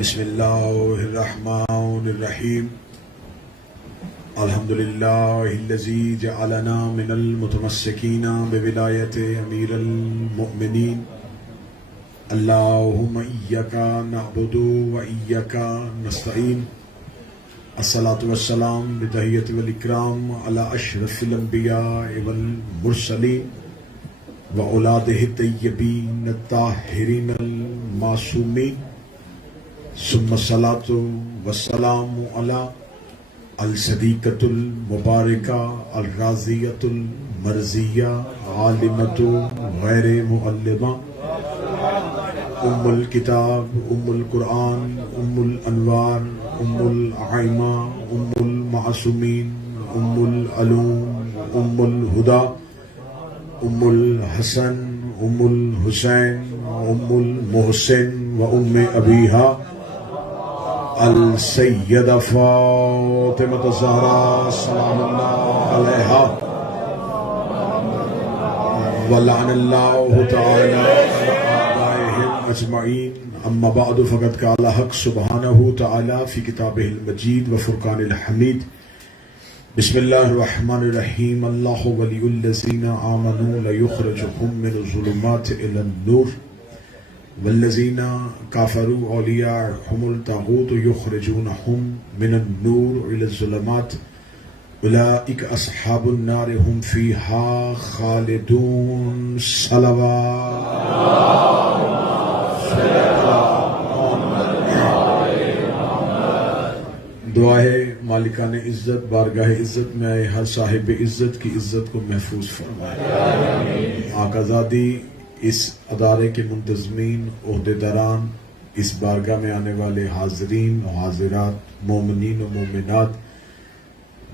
بسم اللہ الرحمن الرحیم الحمدللہ الذی جعلنا من المتمسکین بولایت امیر المؤمنین اللہم ایاک نعبد و ایاک نستعین الصلاة والسلام بتحیت والاکرام علی اشرف الانبیاء والمرسلین وأولادہ الطیبین الطاہرین المعصومین ثم الصلاة والسلام علی الصدیقۃ المبارکہ الراضیۃ المرضیہ عالمۃ غیر معلمہ ام الکتاب ام القرآن ام الانوار ام العائمہ ام المعصومین ام العلوم ام الہدی ام الحسن ام الحسین ام المحسن و ام ابیہا السیدہ فاطمہ الزہرا سلام اللہ علیہا ولعن اللہ تعالی آبائہم اجمعین اما بعد فقد قال حق سبحانہ تعالی فی کتابہ المجید و فرقان الحمید بسم اللہ الرحمن الرحیم اللہ ولی الذین آمنوا لیخرجهم من الظلمات الی النور والذین کافروا اولیاءهم الطاغوت یخرجونهم من النور الی الظلمات اولئک اصحاب النار هم فیہا خالدون صلوات دعا ہے مالکان عزت بارگاہ عزت میں آئے ہر صاحب عزت کی عزت کو محفوظ فرمائے آقا زادی اس ادارے کے منتظمین عہدیداران اس بارگاہ میں آنے والے حاضرین و حاضرات مومنین و مومنات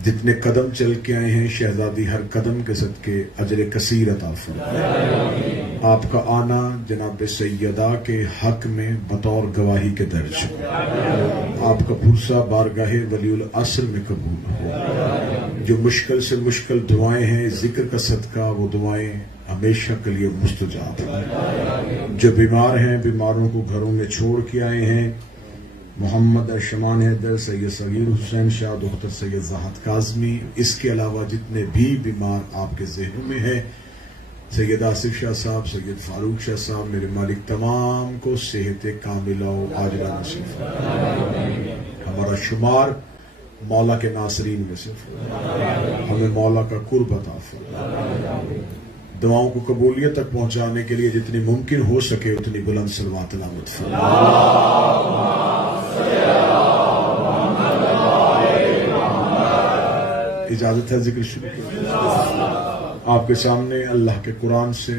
جتنے قدم چل کے آئے ہیں شہزادی ہر قدم کے صدقے اجر کثیر عطا فرمائے آپ کا آنا جناب سیدہ کے حق میں بطور گواہی کے درج ہو آپ کا پرسہ بارگاہ ولی العصر میں قبول ہو جو مشکل سے مشکل دعائیں ہیں ذکر کا صدقہ وہ دعائیں ہمیشہ کے لیے مستجاب ہیں جو بیمار ہیں بیماروں کو گھروں میں چھوڑ کے آئے ہیں محمد ارشمان حیدر سید صغیر حسین شاہ دختر سید زاہد کاظمی اس کے علاوہ جتنے بھی بیمار آپ کے ذہنوں میں ہیں سید آصف شاہ صاحب سید فاروق شاہ صاحب میرے مالک تمام کو صحت کاملہ و عاجلہ نصیب فرمائے ہمارا شمار مولا کے ناصرین میں سے ہمیں مولا کا قرب عطا فرمائے دعاؤں کو قبولیت تک پہنچانے کے لیے جتنی ممکن ہو سکے اتنی بلند صلوات تلاوت فرمائے اجازت ہے ذکر شروع کی آپ کے سامنے اللہ کے قرآن سے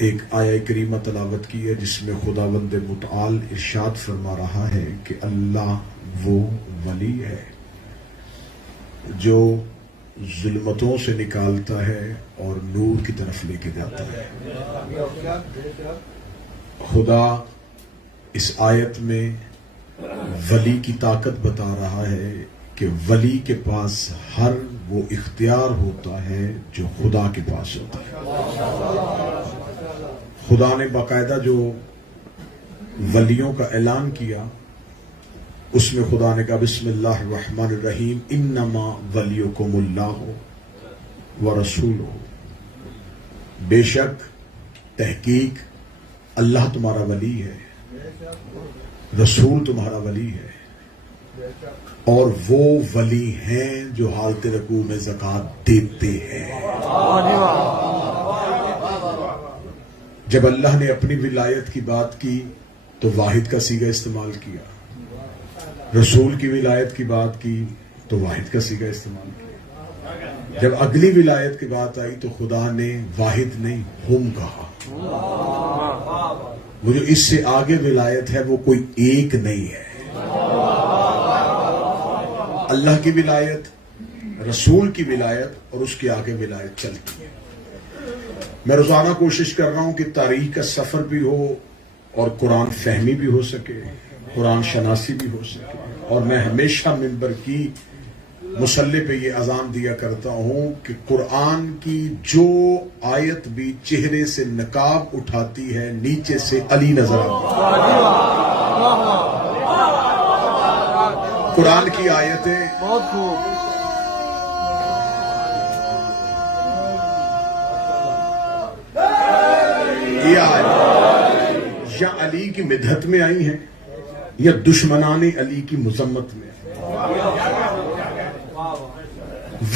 ایک آیہ کریمہ تلاوت کی ہے جس میں خداوند متعال ارشاد فرما رہا ہے کہ اللہ وہ ولی ہے جو ظلمتوں سے نکالتا ہے اور نور کی طرف لے کے جاتا ہے خدا اس آیت میں ولی کی طاقت بتا رہا ہے کہ ولی کے پاس ہر وہ اختیار ہوتا ہے جو خدا کے پاس ہوتا ہے خدا نے باقاعدہ جو ولیوں کا اعلان کیا اس میں خدا نے کہا بسم اللہ الرحمن الرحیم انما ولیکم اللہ ورسولہ بے شک تحقیق اللہ تمہارا ولی ہے رسول تمہارا ولی ہے اور وہ ولی ہیں جو حالت رکوع میں زکوٰۃ دیتے ہیں جب اللہ نے اپنی ولایت کی بات کی تو واحد کا صیغہ استعمال کیا رسول کی ولایت کی بات کی تو واحد کا صیغہ استعمال کیا جب اگلی ولایت کی بات آئی تو خدا نے واحد نہیں ہم کہا وہ جو اس سے آگے ولایت ہے وہ کوئی ایک نہیں ہے اللہ کی ولایت رسول کی ولایت اور اس کے آگے ولایت چلتی ہے میں روزانہ کوشش کر رہا ہوں کہ تاریخ کا سفر بھی ہو اور قرآن فہمی بھی ہو سکے قرآن شناسی بھی ہو سکے اور میں ہمیشہ منبر کی مصلی پہ یہ اذان دیا کرتا ہوں کہ قرآن کی جو آیت بھی چہرے سے نقاب اٹھاتی ہے نیچے سے علی نظر آتا ہے قرآن کی آیتیں بہت خوب. یہ آیت یا علی کی مدحت میں آئی ہیں یا دشمنان علی کی مذمت میں.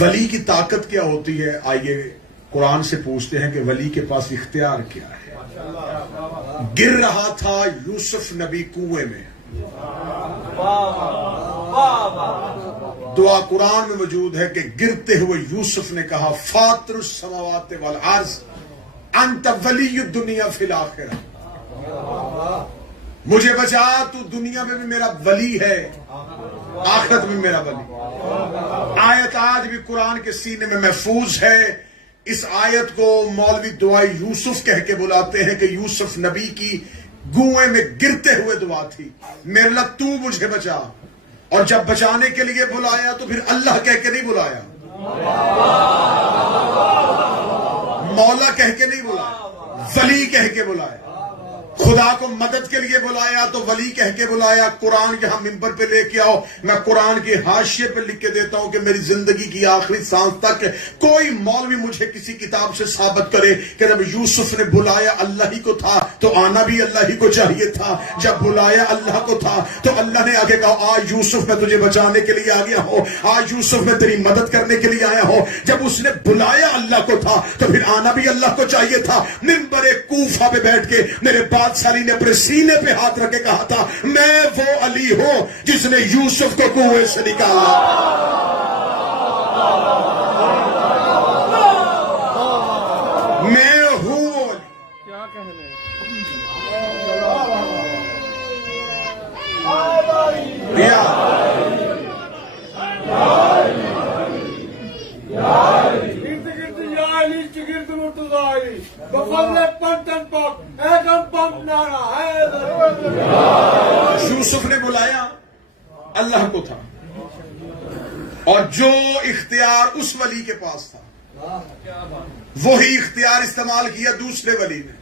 ولی کی طاقت کیا ہوتی ہے؟ آئیے قرآن سے پوچھتے ہیں کہ ولی کے پاس اختیار کیا ہے. گر رہا تھا یوسف نبی کنویں میں، دعا قرآن میں موجود ہے کہ گرتے ہوئے یوسف نے کہا فاطر السماوات والارض انت ولی الدنیا فی الآخرہ، مجھے بچا، تو دنیا میں بھی میرا ولی ہے، آخرت میں میرا ولی. آیت آج بھی قرآن کے سینے میں محفوظ ہے. اس آیت کو مولوی دعائی یوسف کہہ کے بلاتے ہیں کہ یوسف نبی کی گوئیں میں گرتے ہوئے دعا تھی، میرے اللہ تو مجھے بچا. اور جب بچانے کے لیے بلایا تو پھر اللہ کہہ کے نہیں بلایا، مولا کہہ کے نہیں بلایا، ولی کہہ کے بلایا. خدا کو مدد کے لیے بلایا تو ولی کہہ کے بلایا. قرآن یہاں منبر پہ لے کے آؤ، میں قرآن کے حاشیے پہ لکھ کے دیتا ہوں کہ میری زندگی کی آخری سانس تک کوئی مولوی مجھے کسی کتاب سے ثابت کرے کہ جب یوسف نے بلایا اللہ ہی کو تھا تو آنا بھی اللہ ہی کو چاہیے تھا. جب بلایا اللہ کو تھا تو اللہ نے آگے کہا آج یوسف میں تجھے بچانے کے لیے آ گیا ہوں، آج یوسف میں تیری مدد کرنے کے لیے آیا ہوں. جب اس نے بلایا اللہ کو تھا تو پھر آنا بھی اللہ کو چاہیے تھا. منبر کوفہ پہ بیٹھ کے میرے سالی نے اپنے سینے پہ ہاتھ رکھ کے کہا تھا میں وہ علی ہوں جس نے یوسف کو کنویں سے نکالا. میں ہوں وہ علی. کیا کہنے. یوسف نے بلایا اللہ کو تھا، اور جو اختیار اس ولی کے پاس تھا وہی اختیار استعمال کیا دوسرے ولی نے.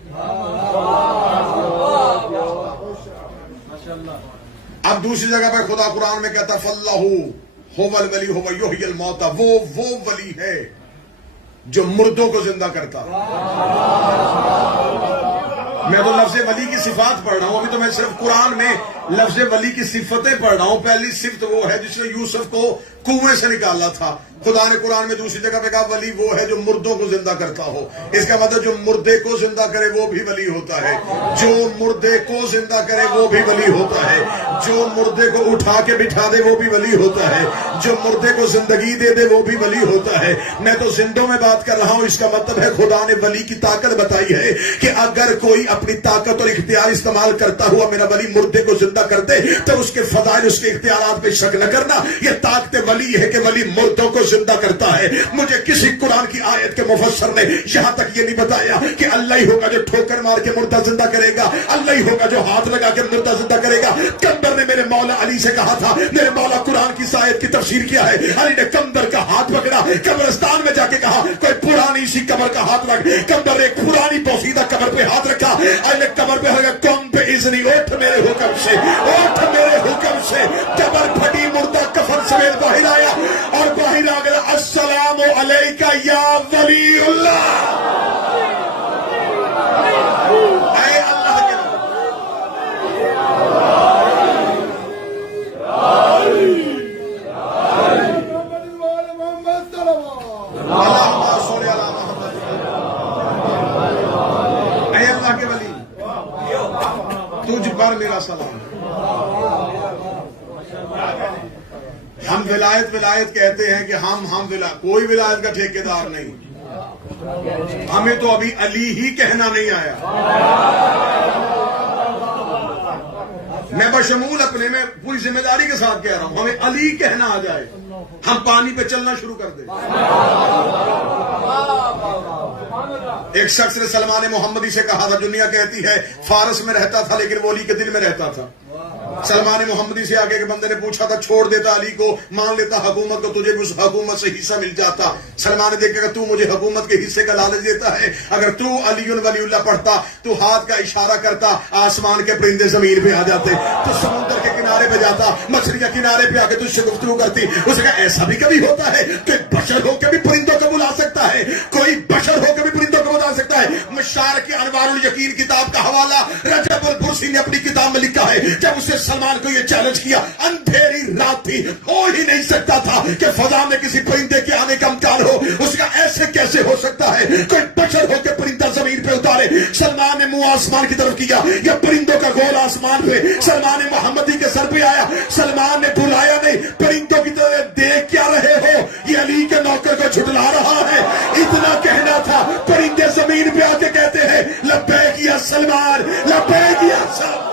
اب دوسری جگہ پہ خدا قرآن میں کہتا فاللہ هو الولی هو یحیی الموتى، وہ ولی ہے جو مردوں کو زندہ کرتا. میں تو لفظ ولی کی صفات پڑھ رہا ہوں، ابھی تو میں صرف قرآن میں لفظ ولی کی صفتیں پڑھ رہا ہوں. پہلی صفت وہ ہے جس نے یوسف کو کنویں سے نکالا تھا. خدا نے قرآن میں دوسری جگہ پہ کہا ولی وہ ہے جو مردوں کو زندہ کرتا ہو. اس کا مطلب جو مردے کو زندہ کرے وہ بھی ولی ہوتا ہے، جو مردے کو زندہ کرے وہ بھی ولی ہوتا ہے، جو مردے کو اٹھا کے بٹھا دے وہ بھی ولی ہوتا ہے، جو مردے کو زندگی دے دے وہ بھی ولی ہوتا ہے. میں تو زندوں میں بات کر رہا ہوں. اس کا مطلب ہے خدا نے ولی کی طاقت بتائی ہے کہ اگر کوئی اپنی طاقت اور اختیار استعمال کرتا ہوا میرا ولی مردے کو زندہ کر دے تو اس کے فضائل اس کے اختیارات پہ شک نہ کرنا. یہ طاقت ولی ہے کہ ولی مردوں کو زندہ کرتا ہے. مجھے کسی قرآن کی آیت کے مفسر نے یہاں تک یہ نہیں بتایا کہ اللہ ہی ہوگا جو ٹھوکر مار کے مردہ زندہ کرے گا، اللہ ہی ہوگا جو ہاتھ لگا کے مردہ زندہ کرے گا. کمبر نے میرے مولا علی سے کہا تھا، میرے مولا قرآن کی آیت کی تفسیر کیا ہے. علی نے کمبر کا ہاتھ پکڑا، قبرستان میں جا کے کہا کوئی پرانی سی قبر کا ہاتھ رکھ. کمبر نے ایک پرانی پوسیدہ قبر پہ ہاتھ رکھا. علی نے قبر پہ لگا کم پہ اذنی، اٹھ میرے حکم سے، اٹھ میرے حکم سے. قبر پھٹی، مردہ کفن سمیت باہر آیا اور باہر آ گیا السلام علیکہ یا ولی اللہ. اے اللہ کے اے اللہ کے ولی تجھ پر میرا سلام. ہم ولایت کہتے ہیں کہ ہم کوئی ولایت کا ٹھیکیدار نہیں. ہمیں تو ابھی علی ہی کہنا نہیں آیا. میں بشمول اپنے میں پوری ذمہ داری کے ساتھ کہہ رہا ہوں، ہمیں علی کہنا آ جائے ہم پانی پہ چلنا شروع کر دیں. ایک شخص نے سلمان محمدی سے کہا تھا، دنیا کہتی ہے فارس میں رہتا تھا لیکن وہ علی کے دل میں رہتا تھا. سلمان محمدی سے آگے کے بندے نے پوچھا تھا چھوڑ دیتا علی کو, مان لیتا حکومت کو, تجھے بھی اس حکومت سے حصہ مل جاتا. سلمان نے دیکھا کہ تو مجھے حکومت کے حصے کا لالچ دیتا ہے, اگر تو علی ولی اللہ پڑھتا تو ہاتھ کا اشارہ کرتا, آسمان کے پرندے زمین پہ آ جاتے, تو سمندر کے کنارے پہ جاتا, مچھلیاں کنارے پہ آ کے تجھ سے گفتگو کرتی. اس نے کہا ایسا بھی کبھی ہوتا ہے کہ بشر ہو کے بھی پرندوں کو بلا سکتا ہے, کوئی بشر ہو کے بھی پرندوں کو بلا سکتا ہے. مشارق انوار الیقین کتاب کا حوالہ رجب البرسی نے اپنی کتاب میں لکھا ہے, جب اسے سلمان کو یہ چیلنج کیا, اندھیری رات تھی, ہو ہی نہیں سکتا تھا کہ فضا میں کسی پرندے کے آنے کا امکان ہو. اس کا ایسے کیسے ہو سکتا ہے کوئی بشر ہو کے پرندہ زمین پہ اتارے. سلمان نے منہ آسمان کی طرف کیا, یہ پرندوں کا گول آسمان پہ سلمان محمدی کے سر پہ آیا. سلمان نے بلایا نہیں, پرندوں کی طرح دیکھ کیا رہے ہو, یہ علی کے نوکر کو جھٹلا رہا ہے. اتنا کہنا تھا, پرندے زمین پہ آ کے کہتے ہیں لبیک یا سلمان, لبیک یا سلمان.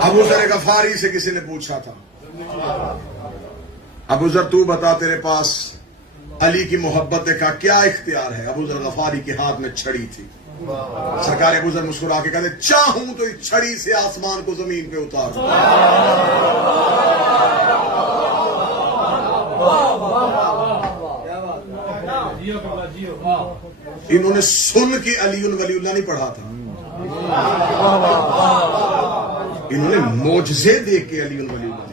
ابو ذر غفاری سے کسی نے پوچھا تھا, ابو ذر تو بتا تیرے پاس علی کی محبت کا کیا اختیار ہے. ابو ذر غفاری کے ہاتھ میں چھڑی تھی. سرکار ابو ذر مسکرا کے کہتے چاہوں تو اس چھڑی سے آسمان کو زمین پہ اتار. انہوں نے سن کے علی ولی اللہ نہیں پڑھا تھا, انہوں نے معجزے دیکھ کے علی ولی اللہ.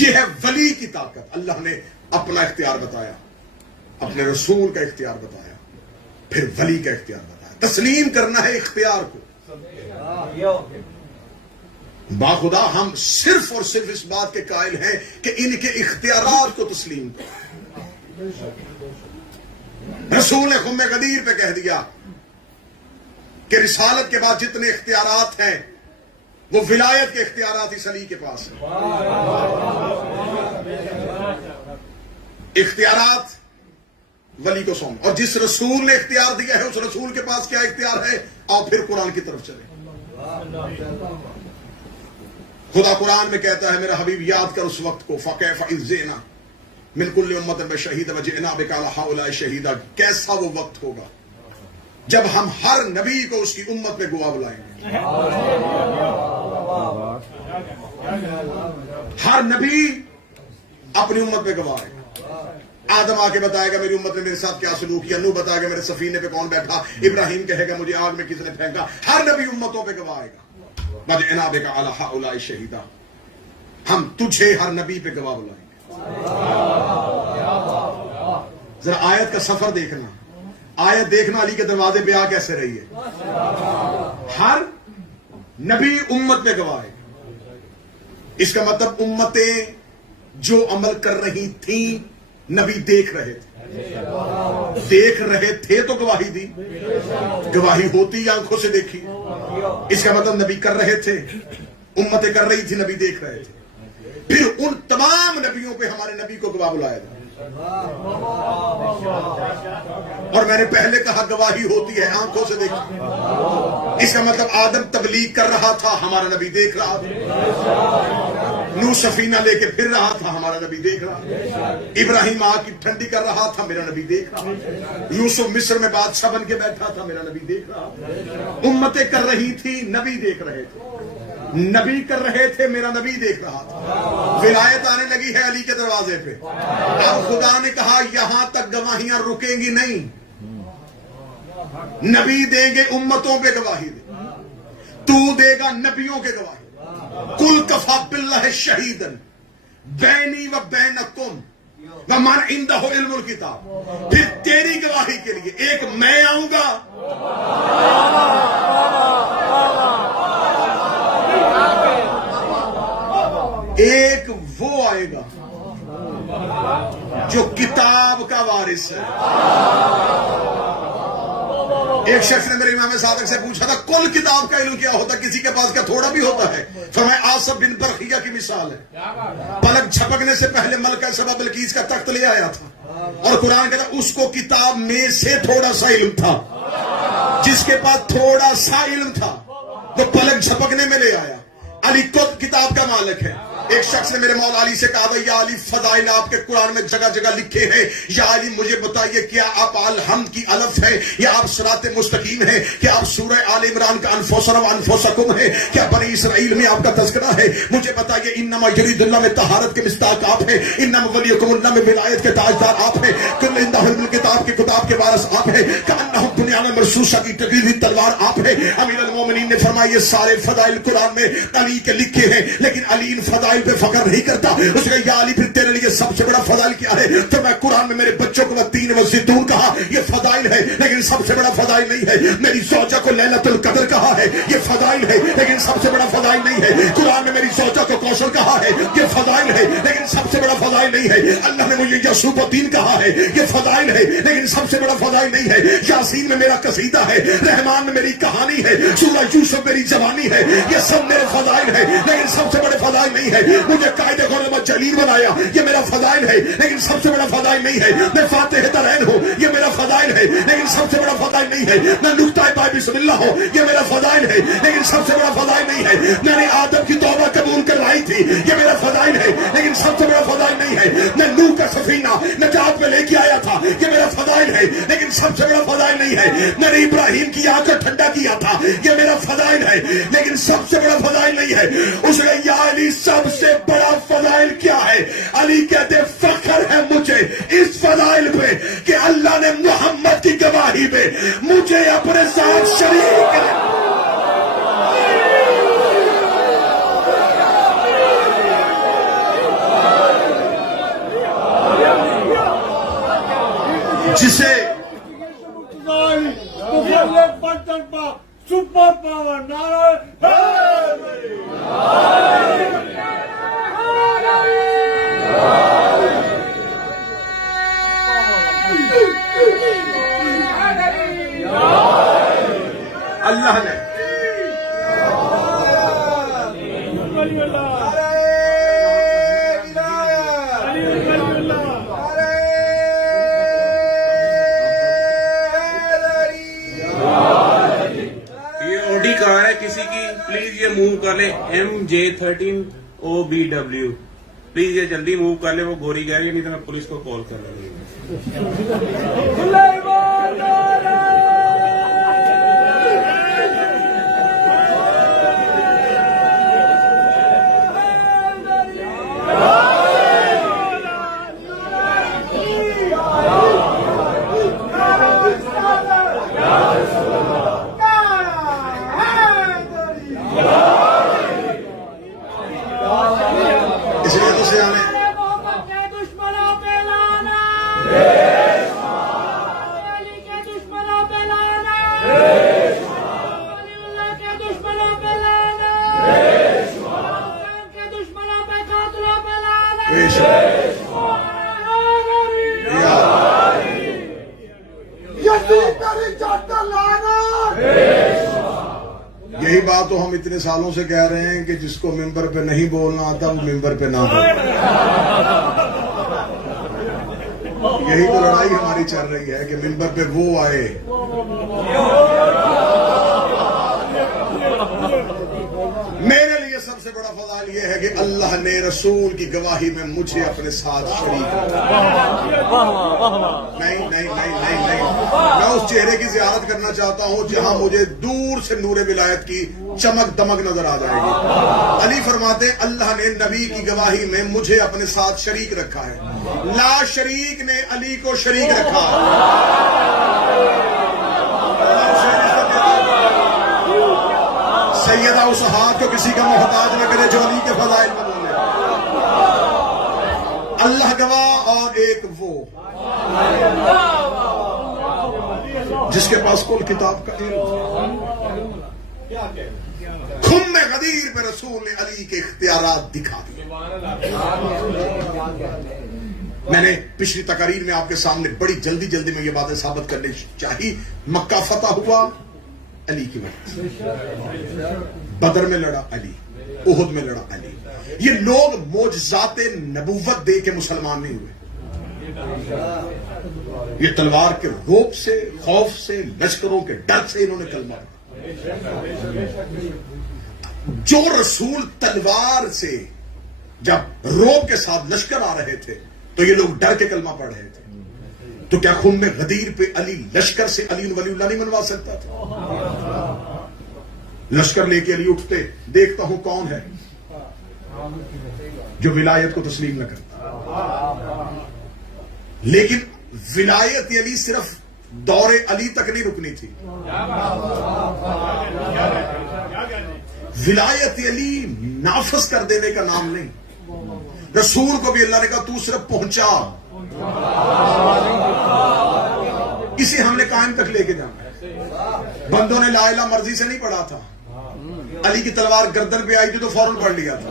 یہ ہے ولی کی طاقت. اللہ نے اپنا اختیار بتایا, اپنے رسول کا اختیار بتایا, پھر ولی کا اختیار بتایا. تسلیم کرنا ہے اختیار کو. باخدا ہم صرف اور صرف اس بات کے قائل ہیں کہ ان کے اختیارات کو تسلیم کریں. رسول نے خم غدیر پہ کہہ دیا کہ رسالت کے بعد جتنے اختیارات ہیں وہ ولایت کے اختیارات اس علی کے پاس ہیں. اختیارات ولی کو سونپ, اور جس رسول نے اختیار دیا ہے اس رسول کے پاس کیا اختیار ہے. اور پھر قرآن کی طرف چلے. خدا قرآن میں کہتا ہے میرا حبیب یاد کر اس وقت کو, فَكَيْفَ إِذْ جِئْنَا مِنْ كُلِّ أُمَّةٍ بِشَهِيدٍ وَجِئْنَا بِكَ عَلَىٰ هَٰؤُلَاءِ شَهِيدًا. کیسا وہ وقت ہوگا جب ہم ہر نبی کو اس کی امت میں گواہ بلائیں گے. ہر نبی اپنی امت پہ گواہ ہے. آدم آ کے بتائے گا میری امت نے میرے ساتھ کیا سلوک کیا, نوح بتائے گا میرے سفینے پہ کون بیٹھا, ابراہیم کہے گا مجھے آگ میں کس نے پھینکا. ہر نبی امتوں پہ گواہ گا. وَجِئْنَا بِكَ عَلَىٰ هَٰؤُلَاءِ شَهِيدًا. ہم تجھے ہر نبی پہ گواہ بلائیں گے. ذرا آیت کا سفر دیکھنا, آیت دیکھنا علی کے دروازے پہ آ کیسے رہی ہے. ہر نبی امت میں گواہ ہے. اس کا مطلب امتیں جو عمل کر رہی تھیں نبی دیکھ رہے تھے. دیکھ رہے تھے تو گواہی دی, گواہی ہوتی یا آنکھوں سے دیکھی. اس کا مطلب نبی کر رہے تھے, امتیں کر رہی تھی, نبی دیکھ رہے تھے. پھر ان تمام نبیوں پہ ہمارے نبی کو گواہ بلایا تھا. اور میں نے پہلے کہا گواہی ہوتی ہے آنکھوں سے دیکھی. اس کا مطلب آدم تبلیغ کر رہا تھا, ہمارا نبی دیکھ رہا تھا. نوح سفینہ لے کے پھر رہا تھا, ہمارا نبی دیکھ رہا تھا. ابراہیم آگ کی ٹھنڈی کر رہا تھا, میرا نبی دیکھ رہا تھا. یوسف مصر میں بادشاہ بن کے بیٹھا تھا, میرا نبی دیکھ رہا تھا. امتیں کر رہی تھی, نبی دیکھ رہے تھے. نبی کر رہے تھے, میرا نبی دیکھ رہا تھا. ولایت آنے لگی ہے علی کے دروازے پہ. اب خدا نے کہا یہاں تک گواہیاں رکیں گی نہیں, نبی دیں گے امتوں پہ گواہی دے, تو دے گا نبیوں کے گواہی. قُلْ كَفَىٰ بِاللَّهِ شَهِيدًا بَيْنِي وَبَيْنَكُمْ وَمَنْ عِندَهُ عِلْمُ الْكِتَابِ. پھر تیری گواہی کے لیے ایک میں آؤں گا, ایک وہ آئے گا جو کتاب کا وارث ہے. ایک شخص نے میرے امام صادق سے پوچھا تھا کل کتاب کا علم کیا ہوتا, کسی کے پاس کیا تھوڑا بھی ہوتا ہے. فرمایا آصف بن برخیہ کی مثال ہے, پلک جھپکنے سے پہلے ملکہ سبا بلقیس کا تخت لے آیا تھا. اور قرآن کہتا ہے اس کو کتاب میں سے تھوڑا سا علم تھا. جس کے پاس تھوڑا سا علم تھا وہ پلک جھپکنے میں لے آیا. علی خود کتاب کا مالک ہے. ایک شخص نے میرے مولا علی سے کہا تھا یا علی فضائل آپ کے قرآن میں جگہ جگہ لکھے ہیں, یا علی مجھے بتائیے کیا آپ الحمد کی الف ہے, یا آپ صراط مستقیم ہے, کیا آپ سورہ آل عمران کا انفسنا و انفسکم ہے, کیا بنی اسرائیل میں آپ کا تذکرہ ہے, مجھے بتائیے انما یرید اللہ میں طہارت کے مصداق آپ ہیں, انما ولیکم اللہ میں ولایت کے تاجدار آپ ہیں, کل اندہ الکتاب کے کتاب کے وارث آپ ہیں, کانہ دنیا میں مرصوصہ کی ٹکی ہوئی تلوار آپ ہیں. امیر المومنین نے فرمایا یہ سارے فضائل قرآن میں علی کے لکھے ہیں, لیکن علی ان فضائل پہ فخر نہیں کرتا. اس نے یا علی پھر تیرے لیے سب سے بڑا فضائل کیا ہے؟ تو میں قرآن میں میرے بچوں کو تین وزیتون کہا, یہ فضائل ہے لیکن سب سے بڑا فضائل نہیں ہے. میری زوجہ کو لیلۃ القدر کہا ہے, یہ فضائل ہے لیکن سب سے بڑا فضائل نہیں ہے. قرآن میں میری زوجہ کو کوثر کہا ہے, یہ فضائل ہے لیکن سب سے بڑا فضائل نہیں ہے. اللہ نے مجھے یعصوب الدین کہا ہے, یہ فضائل ہے لیکن سب سے بڑا فضائل نہیں ہے. یاسین میں میرا قصیدہ ہے, رحمان میں میری کہانی ہے, سورہ یوسف میری جوانی ہے, یہ سب میرے فضائل ہے لیکن سب سے بڑے فضائل نہیں ہے. مجھے قائد غلامت جلیل بنایا, یہ میرا فضائل ہے لیکن سب سے بڑا فضائل نہیں ہے. میں فاتح ترین ہوں, یہ میرا فضائل ہے لیکن سب سے بڑا فضائل نہیں ہے. میں نقطہ پائے بسم اللہ ہوں, یہ میرا فضائل ہے لیکن سب سے بڑا فضائل نہیں ہے. میں نے آدم کی توبہ قبول کروائی تھی, یہ میرا فضائل ہے لیکن سب سے بڑا فضائل نہیں ہے. میں نوح کا سفینہ نجات میں لے کے آیا تھا, یہ میرا فضائل ہے لیکن سب سے بڑا فضائل نہیں ہے. میں نے ابراہیم کی آنکھ کو ٹھنڈا کیا تھا, یہ میرا فضائل ہے لیکن سب سے بڑا فضائل نہیں ہے. اس نے یا علی سب سے بڑا فضائل کیا ہے؟ علی کہتے فخر ہے مجھے اس فضائل پہ کہ اللہ نے محمد کی گواہی میں مجھے اپنے ساتھ شریک ہے. جسے سپر پاور نعرہ اللہ نے کار ہے کسی کی, پلیز یہ موو کر لے. MJ13OBW پلیز یہ جلدی موو کر لے, وہ گوری کہہ رہی ہے, نہیں تو میں پولیس کو کال کر رہی ہوں. یہی بات تو ہم اتنے سالوں سے کہہ رہے ہیں کہ جس کو ممبر پہ نہیں بولنا آتا وہ ممبر پہ نہ بولے. یہی تو لڑائی ہماری چل رہی ہے کہ ممبر پہ وہ آئے. میرے لیے سب سے بڑا فضائل یہ ہے کہ اللہ نے رسول کی گواہی میں مجھے اپنے ساتھ شریک نہیں نہیں نہیں نہیں نہیں میں اس چہرے کی زیارت کرنا چاہتا ہوں جہاں مجھے دور سے نور ولایت کی چمک دمک نظر آ جائے گی. علی فرماتے اللہ نے نبی کی گواہی میں مجھے اپنے ساتھ شریک رکھا ہے, لا شریک نے علی کو شریک رکھا ہے. سیدہ اس ہاتھ کو کسی کا محتاج نہ کرے جو علی کے فضائل میں بولے. اللہ گواہ اور ایک وہ جس کے پاس کل کتاب کا علم. خم غدیر پہ رسول نے علی کے اختیارات دکھا دیے. میں نے پچھلی تقاریر میں آپ کے سامنے بڑی جلدی میں یہ باتیں ثابت کرنے چاہی. مکہ فتح ہوا علی کی وجہ سے, بدر میں لڑا علی, احد میں لڑا علی. یہ لوگ معجزات نبوت دے کے مسلمان نہیں ہوئے, یہ تلوار کے روب سے، خوف سے، لشکروں کے ڈر سے انہوں نے کلمہ پڑھا۔ جو رسول تلوار سے جب روب کے ساتھ لشکر آ رہے تھے تو یہ لوگ ڈر کے کلمہ پڑھ رہے تھے، تو کیا خون میں غدیر پہ علی لشکر سے علی ولی اللہ نہیں منوا سکتا تھا؟ لشکر لے کے علی اٹھتے، دیکھتا ہوں کون ہے جو ولایت کو تسلیم نہ کرتا۔ لیکن ولایت علی صرف دور علی تک نہیں رکنی تھی، ولایت علی نافذ کر دینے کا نام نہیں۔ رسول کو بھی اللہ نے کہا تو صرف پہنچا، اسے ہم نے قائم تک لے کے جانا ہے۔ بندوں نے لا الہ مرضی سے نہیں پڑھا تھا، علی کی تلوار گردن پہ آئی تھی تو فوراً پڑھ لیا تھا۔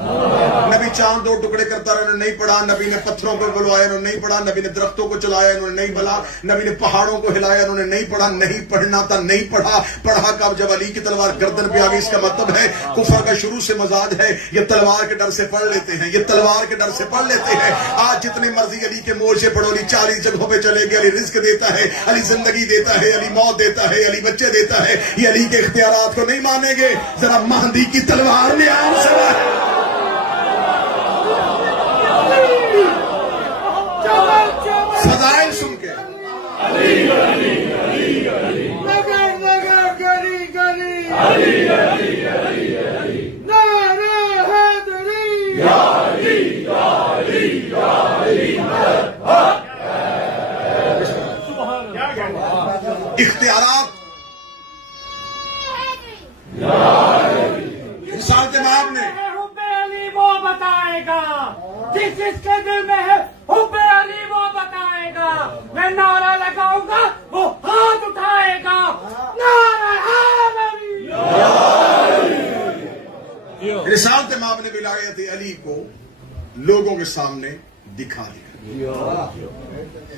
نبی چاند دو ٹکڑے کرتا رہا، انہوں نے نہیں پڑھا۔ نبی نے پتھروں پر بلوایا، انہوں نے نہیں پڑھا۔ نبی نے درختوں کو چلایا، انہوں نے نہیں بلا۔ نبی نے پہاڑوں کو ہلایا، انہوں نے نہیں پڑھا۔ نہیں پڑھنا تھا، نہیں پڑھا۔ پڑھا کب؟ جب علی کی تلوار گردن پہ آ گئی۔ اس کا مطلب ہے کفر کا شروع سے مزاج ہے، یہ تلوار کے ڈر سے پڑھ لیتے ہیں، یہ تلوار کے ڈر سے پڑھ لیتے ہیں۔ آج جتنی مرضی علی کے مورچے پڑھو، علی 40 جگہوں پہ چلے گئے، علی رزق دیتا ہے، علی زندگی دیتا ہے، علی موت دیتا ہے، علی بچے دیتا ہے، یہ علی کے اختیارات کو نہیں مانیں گے۔ ذرا مہدی کی تلوار میں آؤ سوا فضائل سن کے اختیارات رسالت امام نے حب علی وہ بتائے گا، جس کے دل میں ہے حب علی وہ بتائے گا۔ میں نعرہ لگاؤں گا وہ ہاتھ اٹھائے گا، نعرہ علی۔ رسالت امام نے ولایت علی کو لوگوں کے سامنے دکھا دیا۔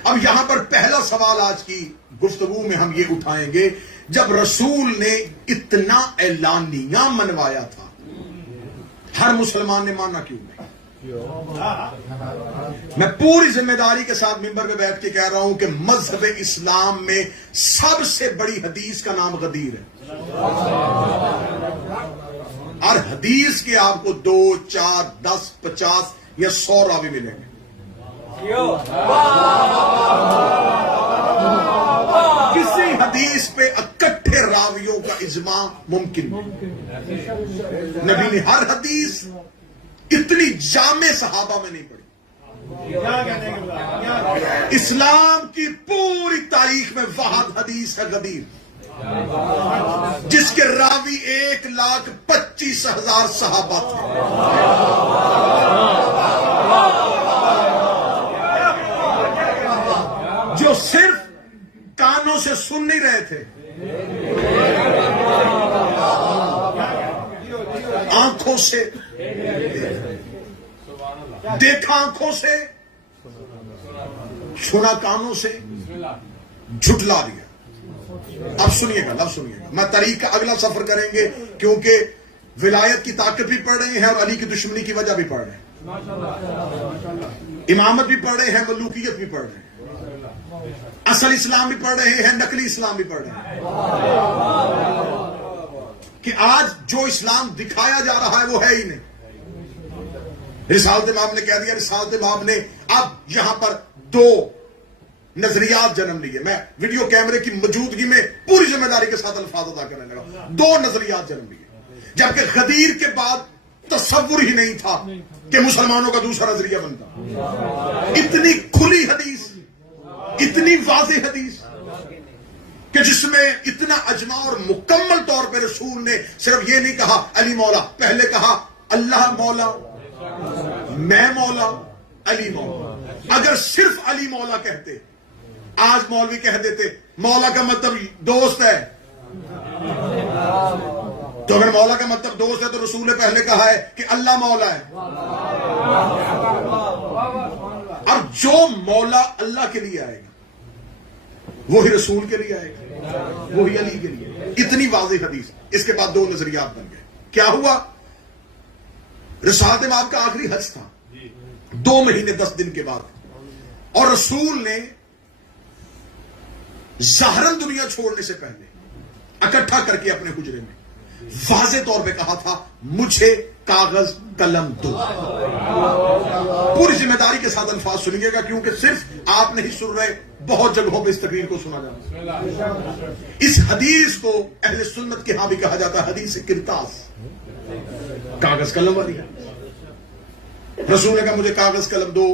اب یہاں پر پہلا سوال آج کی گفتگو میں ہم یہ اٹھائیں گے، جب رسول نے اتنا اعلانیہ منوایا تھا، ہر مسلمان نے مانا کیوں نہیں؟ میں پوری ذمہ داری کے ساتھ ممبر پہ بیٹھ کے کہہ رہا ہوں کہ مذہب اسلام میں سب سے بڑی حدیث کا نام غدیر ہے۔ ہر حدیث کے آپ کو 2، 4، 10، 50 یا 100 راوی ملیں گے۔ کسی حدیث پہ اکٹھے راویوں کا اجماع ممکن نہیں۔ نبی نے ہر حدیث اتنی جامع صحابہ میں نہیں پڑھی۔ اسلام کی پوری تاریخ میں واحد حدیث ہے غدیر، جس کے راوی 1,25,000 صحابہ تھے۔ جو صرف کانوں سے سن نہیں رہے تھے، آنکھوں سے دیکھا، آنکھوں سے سنا، کانوں سے جھٹلا دیا۔ اب سنیے گا، لفظ سنیے گا، میں طریق کا اگلا سفر کریں گے، کیونکہ ولایت کی طاقت بھی پڑھ رہے ہیں اور علی کی دشمنی کی وجہ بھی پڑھ رہے ہیں، امامت بھی پڑھ رہے ہیں، ملوکیت بھی پڑھ رہے ہیں، اصل اسلام بھی پڑھ رہے ہیں، نقلی اسلام بھی پڑھ رہے ہیں، کہ آج جو اسلام دکھایا جا رہا ہے وہ ہے ہی نہیں۔ رسالت امام نے کہہ دیا، رسالت امام نے اب یہاں پر 2 نظریات جنم لیے۔ میں ویڈیو کیمرے کی موجودگی میں پوری ذمہ داری کے ساتھ الفاظ ادا کرنے لگا۔ 2 نظریات جنم لیے، جبکہ غدیر کے بعد تصور ہی نہیں تھا کہ مسلمانوں کا دوسرا نظریہ بنتا۔ اتنی کھلی حدیث، اتنی واضح حدیث کہ جس میں اتنا اجماع اور مکمل طور پہ رسول نے صرف یہ نہیں کہا علی مولا، پہلے کہا اللہ مولا، میں مولا، علی مولا۔ اگر صرف علی مولا کہتے، آج مولوی کہہ دیتے مولا کا مطلب دوست ہے، تو اگر مولا کا مطلب دوست ہے تو رسول نے پہلے کہا ہے کہ اللہ مولا ہے۔ اب جو مولا اللہ کے لیے آئے گا وہی رسول کے لیے آئے گا، وہی علی کے لیے۔ اتنی واضح حدیث۔ اس کے بعد 2 نظریات بن گئے۔ کیا ہوا؟ رسالت امام کا آخری حج تھا، 2 مہینے 10 دن کے بعد اور رسول نے ظاہراً دنیا چھوڑنے سے پہلے اکٹھا کر کے اپنے حجرے میں واضح طور پہ کہا تھا مجھے کاغذ قلم دو. پوری ذمہ داری کے ساتھ الفاظ سنیے گا کیونکہ صرف آپ نہیں سن رہے, بہت جگہوں پہ اس تقریر کو سنا جاتا. اس حدیث کو اہل سنت کے ہاں بھی کہا جاتا ہے حدیث کرتاس, کاغذ قلم والی. رسول نے کہا مجھے کاغذ قلم دو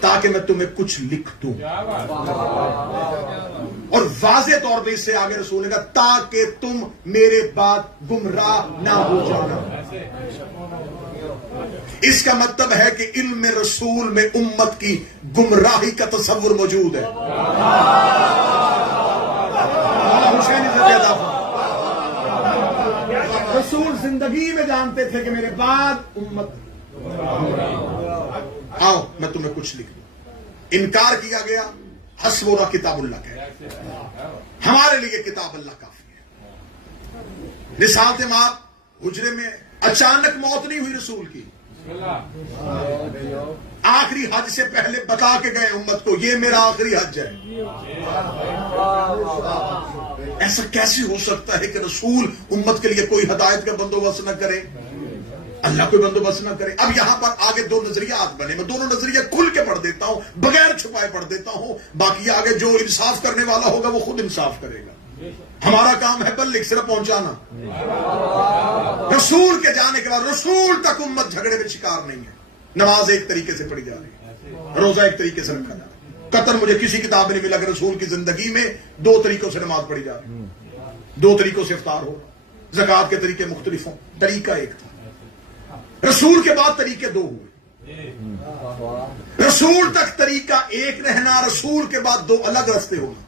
تاکہ میں تمہیں کچھ لکھ دوں, اور واضح طور پہ اس سے آگے رسول نے کہا تاکہ تم میرے بعد گمراہ نہ ہو جانا. اس کا مطلب ہے کہ علم رسول میں امت کی گمراہی کا تصور موجود ہے. رسول زندگی میں جانتے تھے کہ میرے بعد امت, آؤ میں تمہیں کچھ لکھ دوں. انکار کیا گیا, حسبنا کتاب اللہ کا, ہمارے لیے کتاب اللہ کافی ہے. رسالت ماں حجرے میں اچانک موت نہیں ہوئی رسول کی, آخری حج سے پہلے بتا کے گئے امت کو یہ میرا آخری حج ہے. ایسا کیسے ہو سکتا ہے کہ رسول امت کے لیے کوئی ہدایت کا بندوبست نہ کرے, اللہ کوئی بندوبست نہ کرے. اب یہاں پر آگے دو نظریات بنے, میں دونوں نظریے کھل کے پڑھ دیتا ہوں, بغیر چھپائے پڑھ دیتا ہوں, باقی آگے جو انصاف کرنے والا ہوگا وہ خود انصاف کرے گا. ہمارا کام ہے بلغ, صرف پہنچانا. رسول کے جانے کے بعد رسول تک امت جھگڑے میں شکار نہیں ہے. نماز ایک طریقے سے پڑھی جا رہی ہے, روزہ ایک طریقے سے رکھا جا رہا ہے. قطر مجھے کسی کتاب میں نہیں ملا کہ رسول کی زندگی میں دو طریقوں سے نماز پڑھی جا رہی ہے, دو طریقوں سے افطار ہو. زکات کے طریقے مختلف ہوں, طریقہ ایک تھا. رسول کے بعد طریقے دو ہوئے. رسول تک طریقہ ایک رہنا, رسول کے بعد دو الگ راستے ہونا.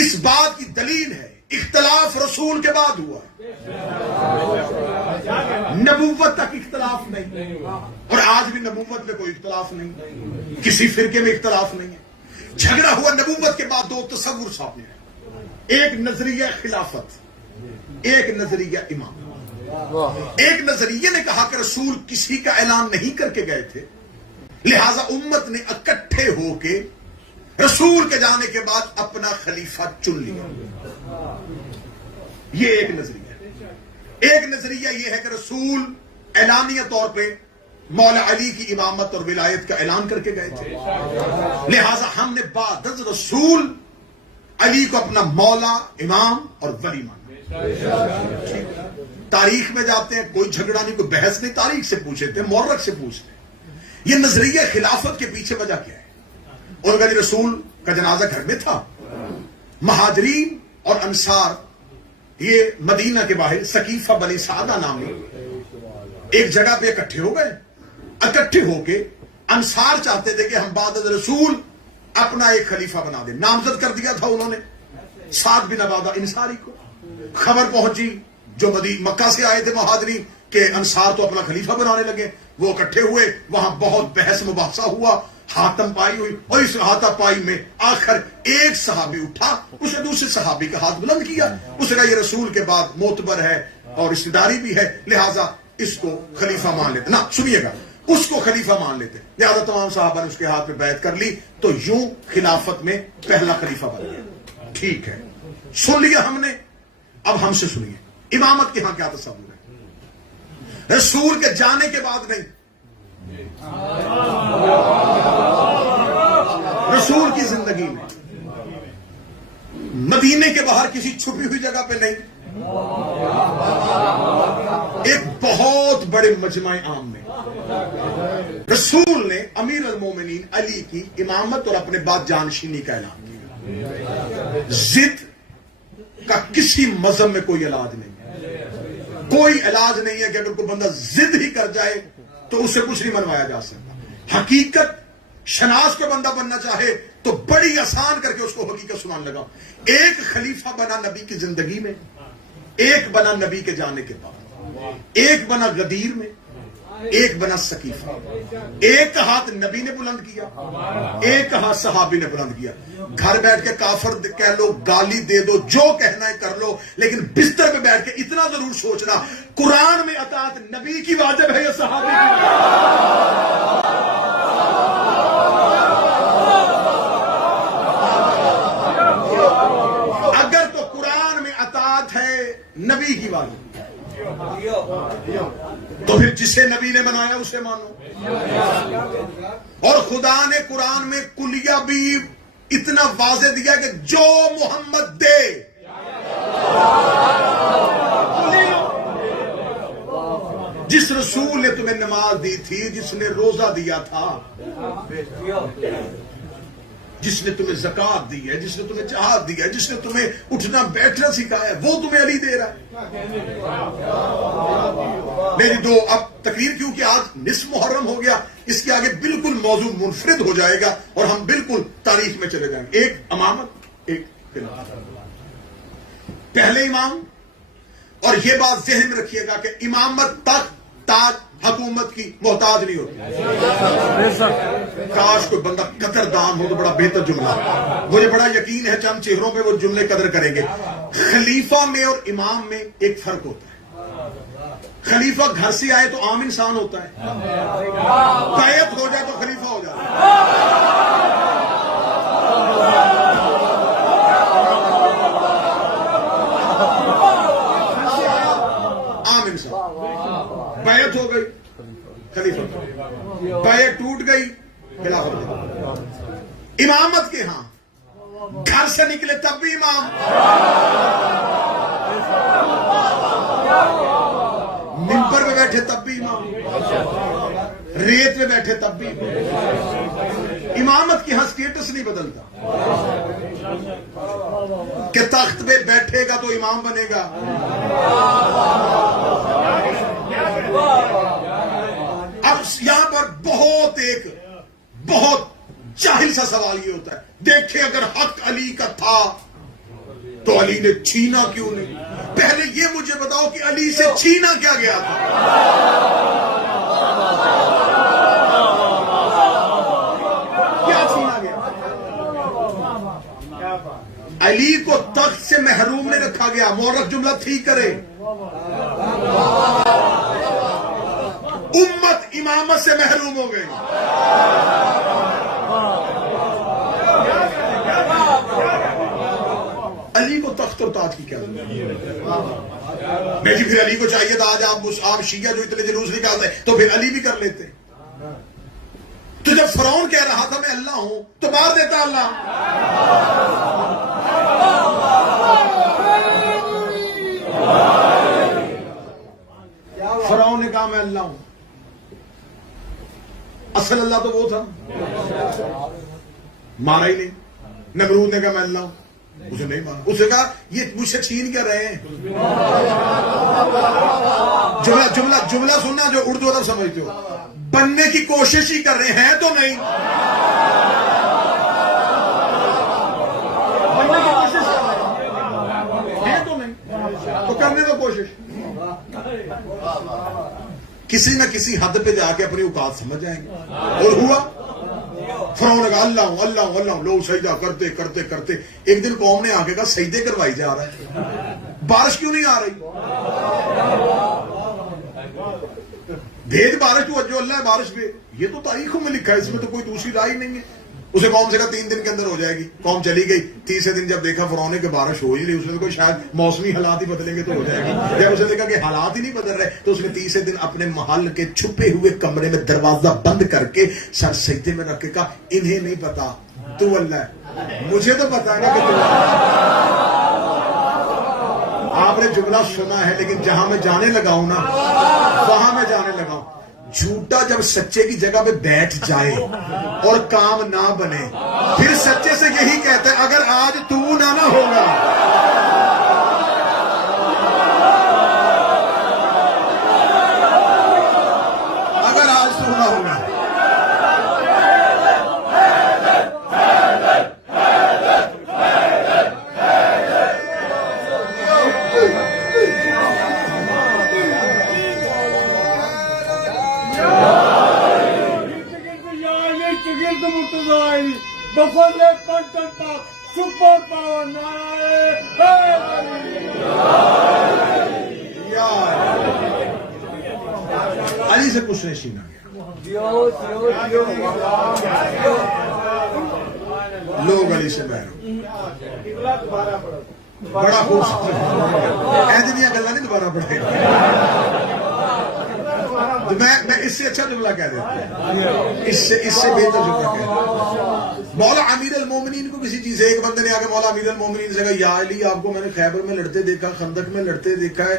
اس بات کی دلیل ہے اختلاف رسول کے بعد ہوا ہے, نبوت تک اختلاف نہیں, اور آج بھی نبوت میں کوئی اختلاف نہیں, کسی فرقے میں اختلاف نہیں ہے. جھگڑا ہوا نبوت کے بعد دو تصور سامنے ہیں, ایک نظریہ خلافت, ایک نظریہ امام. ایک نظریے نے کہا کہ رسول کسی کا اعلان نہیں کر کے گئے تھے, لہذا امت نے اکٹھے ہو کے رسول کے جانے کے بعد اپنا خلیفہ چن لیا. یہ ایک نظریہ ہے. ایک نظریہ یہ ہے کہ رسول اعلانیہ طور پہ مولا علی کی امامت اور ولایت کا اعلان کر کے گئے تھے, لہذا ہم نے بعد از رسول علی کو اپنا مولا, امام اور ولی مانا. تاریخ میں جاتے ہیں, کوئی جھگڑا نہیں, کوئی بحث نہیں, تاریخ سے پوچھتے ہیں, مورخ سے پوچھتے ہیں. یہ نظریہ خلافت کے پیچھے وجہ کیا ہے؟ اور اگر رسول کا جنازہ گھر میں تھا, مہاجرین اور انصار یہ مدینہ کے باہر سقیفہ بنی سعدہ نامی ایک جگہ پہ اکٹھے ہو گئے. اکٹھے ہو کے انصار چاہتے تھے کہ ہم بعد از رسول اپنا ایک خلیفہ بنا دیں. نامزد کر دیا تھا انہوں نے سعد بن عبادہ انصاری کو. خبر پہنچی جو مکہ سے آئے تھے مہاجرین کہ انصار تو اپنا خلیفہ بنانے لگے. وہ اکٹھے ہوئے, وہاں بہت بحث مباحثہ ہوا, ہاتم پائی ہوئی, اور اس ہاتم پائی میں آخر ایک صحابی اٹھا, اس نے دوسرے صحابی کا ہاتھ بلند کیا. اس نے کہا یہ رسول کے بعد معتبر ہے اور رشتہ داری بھی ہے, لہٰذا اس کو خلیفہ مان لیتے. نا سنیے گا, اس کو خلیفہ مان لیتے, لہٰذا تمام صحابہ نے اس کے ہاتھ میں بیعت کر لی, تو یوں خلافت میں پہلا خلیفہ بن گیا. ٹھیک ہے, سن لیا ہم نے. اب ہم سے سنیے امامت کے ہاں کیا تصور ہے. رسول کے جانے کے بعد نہیں, رسول کی زندگی میں, مدینے کے باہر کسی چھپی ہوئی جگہ پہ نہیں, ایک بہت بڑے مجمع عام میں رسول نے امیر المومنین علی کی امامت اور اپنے بعد جانشینی کا اعلان کیا. ضد کا کسی مذہب میں کوئی علاج نہیں, کوئی علاج نہیں ہے کہ اگر کوئی بندہ ضد ہی کر جائے تو اس سے کچھ نہیں منوایا جا سکتا. حقیقت شناس کو بندہ بننا چاہے تو بڑی آسان کر کے اس کو حقیقت سنانے لگا. ایک خلیفہ بنا نبی کی زندگی میں, ایک بنا نبی کے جانے کے بعد, ایک بنا غدیر میں, ایک بنا سقیفہ. ایک ہاتھ نبی نے بلند کیا, ایک ہاتھ صحابی نے بلند کیا. گھر بیٹھ کے کافر کہہ لو, گالی دے دو, جو کہنا ہے کر لو, لیکن بستر پہ بیٹھ کے اتنا ضرور سوچنا قرآن میں اطاعت نبی کی واجب ہے یا صحابی کی. قرآن میں اطاعت ہے نبی کی والی، تو پھر جسے نبی نے بنایا اسے مانو۔ اور خدا نے قرآن میں کلیہ بھی اتنا واضح دیا کہ جو محمد دے، جس رسول نے تمہیں نماز دی تھی، جس نے روزہ دیا تھا، جس نے تمہیں زکات دی ہے، جس نے تمہیں جہاد دی ہے، جس نے تمہیں اٹھنا بیٹھنا سکھایا ہے، وہ تمہیں علی دے رہا ہے۔ میری دو اب تقریر کیونکہ آج نصف محرم ہو گیا، اس کے آگے بالکل موضوع منفرد ہو جائے گا اور ہم بالکل تاریخ میں چلے جائیں گے۔ ایک امامت، ایک خلافت۔ پہلے امام، اور یہ بات ذہن میں رکھیے گا کہ امامت تک تاج حکومت کی محتاج نہیں ہوتی۔ کاش کوئی بندہ قدر دان ہو تو بڑا بہتر جملہ، مجھے بڑا یقین ہے چند چہروں پہ وہ جملے قدر کریں گے۔ خلیفہ میں اور امام میں ایک فرق ہوتا ہے۔ خلیفہ گھر سے آئے تو عام انسان ہوتا ہے، بیعت ہو جائے تو خلیفہ ہو جاتا ہے۔ عام انسان، بیعت ہو گئی خلیفہ، بیعت ٹوٹ گئی خلافت۔ امامت کے ہاں گھر سے نکلے تب بھی امام، ممبر میں بیٹھے تب بھی امام، ریت میں بیٹھے تب بھی امام۔ امامت کی ہاں سٹیٹس نہیں بدلتا کہ تخت پہ بیٹھے گا تو امام بنے گا۔ اب یہاں پر بہت جاہل سا سوال یہ ہوتا ہے، دیکھیں اگر حق علی کا تھا تو علی نے چھینا کیوں نہیں؟ پہلے یہ مجھے بتاؤ کہ علی سے چھینا کیا گیا تھا؟ کیا چھینا گیا؟ علی کو تخت سے محروم نہیں رکھا گیا۔ مورخ جملہ ٹھیک کرے، امت امامت سے محروم ہو گئی۔ علی کو تخت اور تاج کی کیا ضرورت؟ بیٹی پھر علی کو چاہیے تھا، آج آپ شیعہ جو اتنے جلوس نکالتے تو پھر علی بھی کر لیتے۔ تو جب فرعون کہہ رہا تھا میں اللہ ہوں تو مار دیتا اللہ۔ فرعون نے کہا میں اللہ ہوں، اصل اللہ تو وہ تھا، مارا ہی نہیں۔ نمرود نے کہا میں اللہ ہوں، اسے نہیں مارا، اسے کہا یہ مجھ سے چھین کیا رہے ہیں؟ جملہ سننا جو اردو ادب سمجھتے ہو، بننے کی کوشش ہی کر رہے ہیں تو نہیں، بننے کی کوشش کر رہے ہیں تو نہیں، تو کرنے تو کوشش۔ کسی نہ کسی حد پہ جا کے اپنی اوقات سمجھ جائیں گے۔ اور ہوا فرعون نے کہا اللہ ہوں اللہ ہوں اللہ ہوں، لوگ سجدہ کرتے کرتے کرتے ایک دن قوم نے آ کے کہا سجدے کروائی جا رہا ہے، بارش کیوں نہیں آ رہی؟ بھیج بارش تو جو اللہ ہے بارش بھی، یہ تو تاریخوں میں لکھا ہے، اس میں تو کوئی دوسری رائے نہیں ہے۔ اسے قوم سے کہا 3 دن کے اندر ہو جائے گی، قوم چلی گئی۔ تیسرے دن جب دیکھا فرعون نے کہ بارش ہو ہی نہیں، اس نے کوئی شاید موسمی حالات ہی بدلیں گے تو ہو جائے گی۔ جب اسے دیکھا کہ حالات ہی نہیں بدل رہے تو اس نے تیسرے دن اپنے محل کے چھپے ہوئے کمرے میں دروازہ بند کر کے سر سجدے میں رکھ کے کہا انہیں نہیں پتا تو اللہ ہے، مجھے تو پتا ہے نا کہ تو آپ نے جملہ سنا ہے، لیکن جہاں میں جانے لگا ہوں نا وہاں میں جانے لگا ہوں۔ جھوٹا جب سچے کی جگہ پہ بیٹھ جائے اور کام نہ بنے، پھر سچے سے یہی کہتا ہے اگر آج تو نہ ہوگا، اگر آج تو نہ ہوگا۔ بفضل پنجن پاک سپر پاور علی سے کچھ نہیں چھینا گیا، لوگ علی سے محروم۔ بڑا خوبصورت ایجنیاں گلا نہیں دوبارہ پڑھے تو میں اس سے اچھا جملہ کہہ دیتا ہوں، اس سے بہتر جملہ کہہ دیتا ہوں۔ مولا امیر المومنین کو کسی چیز سے ایک بندے نے آ کے مولا امیر المومنین سے کہا یا علی آپ کو میں نے خیبر میں لڑتے دیکھا، خندق میں لڑتے دیکھا ہے،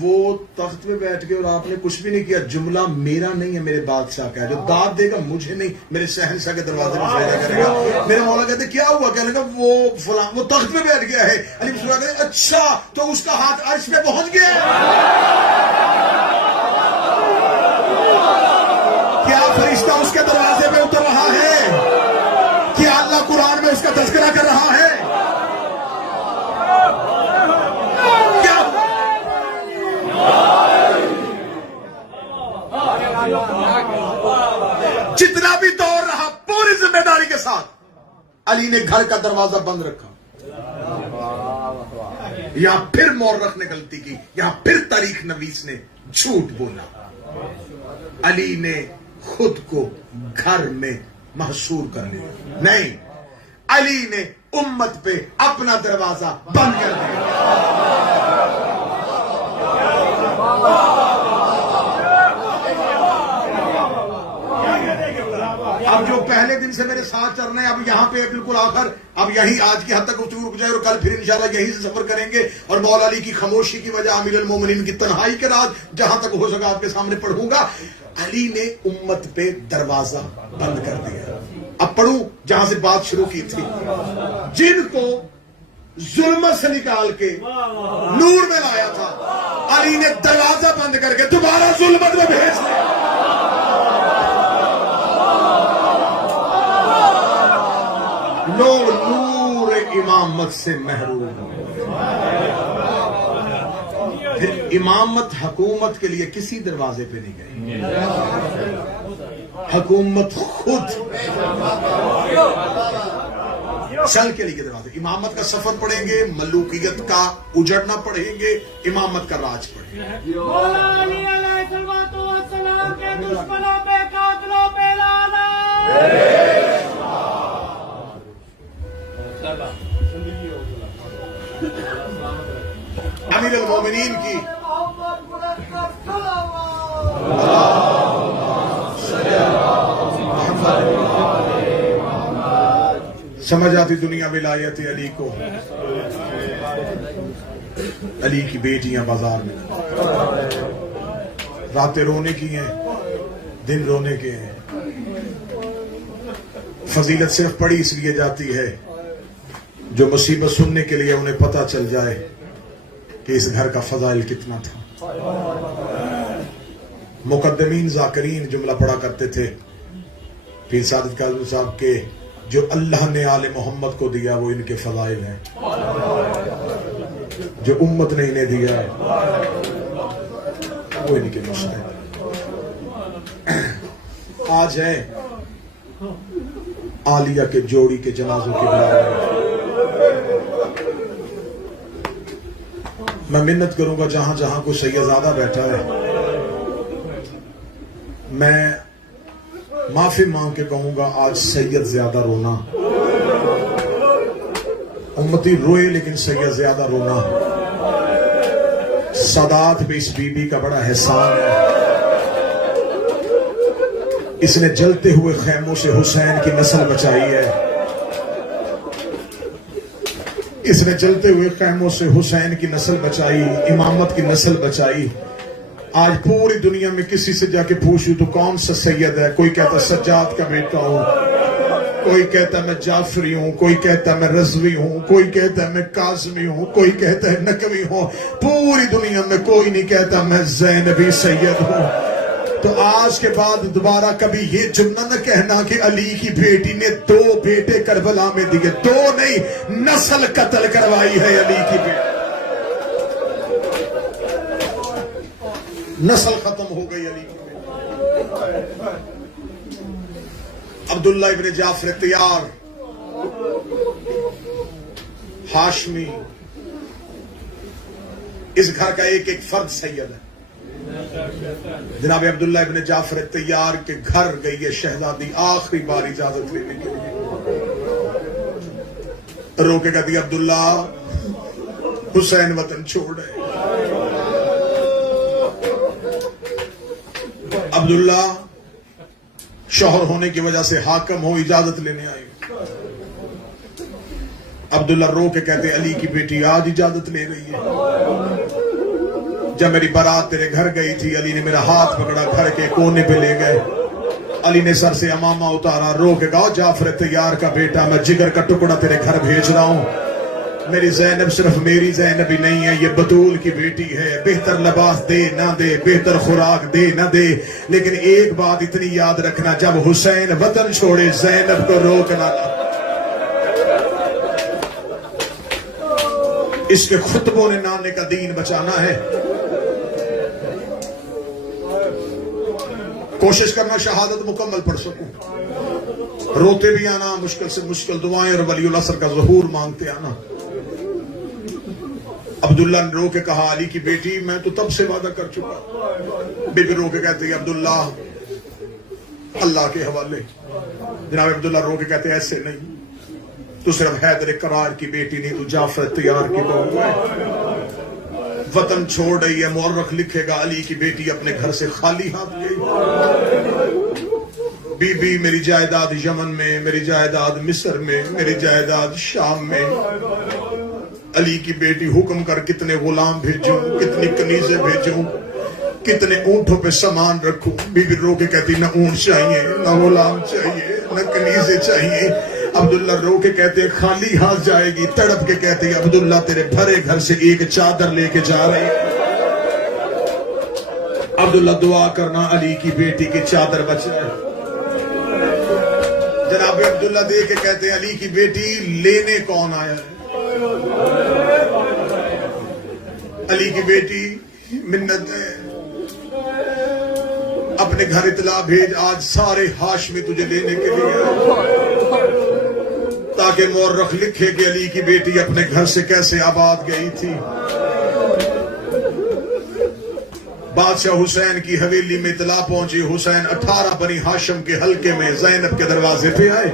وہ تخت پہ بیٹھ کے اور آپ نے کچھ بھی نہیں کیا، جملہ میرا نہیں ہے میرے بادشاہ کا ہے، جو داد دے گا مجھے نہیں، میرے شہنشاہ کے دروازے میں فائدہ کرے گا۔ میرے مولا کہتے کیا ہوا؟ کہنے لگا وہ فلاں وہ تخت پہ بیٹھ گیا ہے۔ علی بن سورہ کہتے اچھا تو اس کا ہاتھ عرش پہ پہنچ گیا کیا فرشتہ اس کے دروازے پہ اتر رہا ہے؟ کیا اللہ قرآن میں اس کا تذکرہ کر رہا ہے؟ کیا جتنا بھی دور رہا پوری ذمہ داری کے ساتھ علی نے گھر کا دروازہ بند رکھا، یہاں پھر مورخ نے غلطی کی، یہاں پھر تاریخ نویس نے جھوٹ بولا۔ علی نے خود کو گھر میں محصور کر لیا، نہیں، علی نے امت پہ اپنا دروازہ بند کر دیا۔ اب جو پہلے دن سے میرے ساتھ چل رہے ہیں، اب یہاں پہ بالکل آخر، اب یہی آج کی حد تک گفتگو رک جائے اور کل پھر انشاءاللہ یہی سے سفر کریں گے، اور مولا علی کی خاموشی کی وجہ امیر المومنین کی تنہائی کے راز جہاں تک ہو سکا آپ کے سامنے پڑھوں گا۔ علی نے امت پہ دروازہ بند کر دیا۔ اب پڑھوں جہاں سے بات شروع کی تھی، جن کو ظلمت سے نکال کے نور میں لایا تھا، علی نے دروازہ بند کر کے دوبارہ ظلمت میں بھیج دیا۔ لوگ نور امامت سے محروم ہو، پھر امامت حکومت کے لیے کسی دروازے پہ نہیں گئی، حکومت خود چل کے لیے دروازے۔ امامت کا سفر پڑھیں گے، ملوکیت کا اجڑنا پڑھیں گے، امامت کا راج پڑھیں گے۔ مولا علی علیہ السلام کے دشمنوں پہ قاتلوں پہ لعنت۔ امیر المومنین کی سمجھ آتی دنیا ولایت علی کو، علی کی بیٹیاں بازار میں راتیں رونے کی ہیں، دن رونے کے ہیں۔ فضیلت صرف پڑھی اس لیے جاتی ہے جو مصیبت سننے کے لیے انہیں پتہ چل جائے کہ اس گھر کا فضائل کتنا تھا۔ مقدمین ذاکرین جملہ پڑھا کرتے تھے پیر سعادت کاظمی صاحب کے، جو اللہ نے آل محمد کو دیا وہ ان کے فضائل ہیں، جو امت نے انہیں دیا ہے وہ ان کے مسائل۔ آج ہے عالیہ کے جوڑی کے جنازوں کے برابر۔ میں منت کروں گا جہاں جہاں کوئی سیدزادہ بیٹھا ہے، میں معافی مانگ کے کہوں گا آج سید زیادہ رونا، امتی روئے لیکن سید زیادہ رونا۔ سادات پہ اس بی بی کا بڑا احسان ہے، اس نے جلتے ہوئے خیموں سے حسین کی نسل بچائی ہے، اس نے جلتے ہوئے خیموں سے حسین کی نسل بچائی، امامت کی نسل بچائی۔ آج پوری دنیا میں کسی سے جا کے پوچھوں تو کون سا سید ہے، کوئی کہتا سجاد کا بیٹا ہوں، کوئی کہتا میں جعفری ہوں، کوئی کہتا میں رضوی ہوں، کوئی کہتا میں قاسمی ہوں، کوئی کہتا ہے نقوی ہوں، پوری دنیا میں کوئی نہیں کہتا میں زینبی سید ہوں۔ تو آج کے بعد دوبارہ کبھی یہ جملہ نہ کہنا کہ علی کی بیٹی نے 2 بیٹے کربلا میں دیے، 2 نہیں، نسل قتل کروائی ہے علی کی بیٹی، نسل ختم ہو گئی علی کی بیٹی۔ عبداللہ ابن جعفر طیار ہاشمی، اس گھر کا ایک ایک فرد سید ہے۔ جناب عبداللہ ابن جعفر طیار کے گھر گئی ہے شہزادی آخری بار اجازت لینے کے لیے، رو کے کہتی عبداللہ حسین وطن چھوڑے. عبداللہ شوہر ہونے کی وجہ سے حاکم ہو, اجازت لینے آئے. عبداللہ رو کے کہتے علی کی بیٹی آج اجازت لے رہی ہے. جب میری بارات تیرے گھر گئی تھی, علی نے میرا ہاتھ پکڑا, گھر کے کونے پہ لے گئے. علی نے سر سے امامہ اتارا, رو کے کہا جعفر تیار کا بیٹا, میں جگر کا ٹکڑا تیرے گھر بھیج رہا ہوں. میری زینب صرف میری زینب ہی نہیں ہے, یہ بطول کی بیٹی ہے. بہتر لباس دے نہ دے, بہتر خوراک دے نہ دے, لیکن ایک بات اتنی یاد رکھنا, جب حسین وطن چھوڑے زینب کو روکنا نہ. اس کے خطبوں نے نانے کا دین بچانا ہے. کوشش کرنا شہادت مکمل پڑھ سکوں. روتے بھی آنا, مشکل سے مشکل دعائیں اور ولی العصر کا ظہور مانگتے آنا. عبداللہ نے رو کے کہا علی کی بیٹی میں تو تب سے وعدہ کر چکا. بی بی رو کے کہتے عبداللہ اللہ کے حوالے. جناب عبداللہ رو کے کہتے ایسے نہیں, تو صرف حیدر کرار کی بیٹی نہیں, تو جعفر تیار کی بہو ہے. وطن چھوڑ رہی ہے, مورخ لکھے گا علی کی بیٹی اپنے گھر سے خالی ہاتھ گئی. بی بی میری جائیداد یمن میں, میری جائیداد مصر میں, میری جائیداد شام میں. علی کی بیٹی حکم کر کتنے غلام بھیجوں, کتنی کنیزیں بھیجوں, کتنے اونٹوں پہ سامان رکھوں. بی بی رو کے کہتی نہ اونٹ چاہیے, نہ غلام چاہیے, نہ کنیزیں چاہیے. عبداللہ رو کے کہتے خالی ہاتھ جائے گی. تڑپ کے کہتے عبداللہ تیرے بھرے گھر سے ایک چادر لے کے جا رہے. عبداللہ دعا کرنا علی کی بیٹی کی چادر بچ جائے. جناب عبداللہ دے کے کہتے علی کی بیٹی لینے کون آیا ہے. علی کی بیٹی منت ہے, اپنے گھر اطلاع بھیج آج سارے ہاشمی تجھے لینے کے لیے, تاکہ مورخ لکھے کہ علی کی بیٹی اپنے گھر سے کیسے آباد گئی تھی. بادشاہ حسین کی حویلی میں اطلاع پہنچی. حسین 18 بنی ہاشم کے حلقے میں زینب کے دروازے پہ آئے.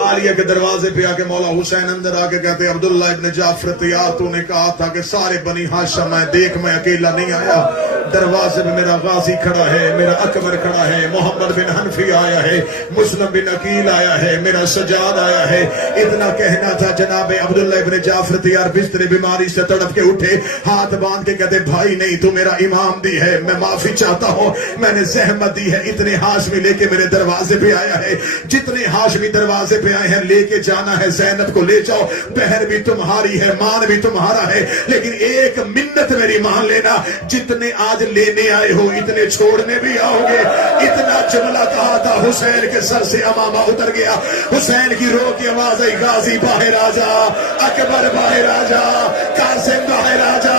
عالیہ کے دروازے پہ آ کے مولا حسین اندر آ کے کہتے عبداللہ ابن جعفر تیار, تو نے کہا تھا کہ سارے بنی ہاشم میں دیکھ, میں اکیلا نہیں آیا. دروازے میں میرا غازی کھڑا ہے, میرا اکبر کھڑا ہے, محمد بن حنفی آیا ہے, مسلم بن عقیل آیا ہے, میرا سجاد آیا ہے. اتنا کہنا تھا. جناب عبداللہ ابن جعفر تیار بستر بیماری سے تڑپ کے اٹھے, ہاتھ باندھ کے کہتے بھائی نہیں, تو میرا امام بھی ہے, میں معافی چاہتا ہوں, میں نے زحمت دی ہے. اتنے ہاشمی لے کے میرے دروازے پہ آیا ہے. جتنے ہاشمی دروازے پہ آئے ہیں لے کے جانا ہے, زینب کو لے جاؤ. بہن بھی تمہاری ہے, مان بھی تمہارا ہے, لیکن ایک منت میری مان لینا, جتنے آج لینے آئے ہو اتنے چھوڑنے بھی آؤ گے. اتنا جملہ کہا تھا, حسین کے سر سے امامہ اتر گیا. حسین کی رو کی آواز آئی, غازی باہر آجا, اکبر باہر آجا, قاسم باہر آجا,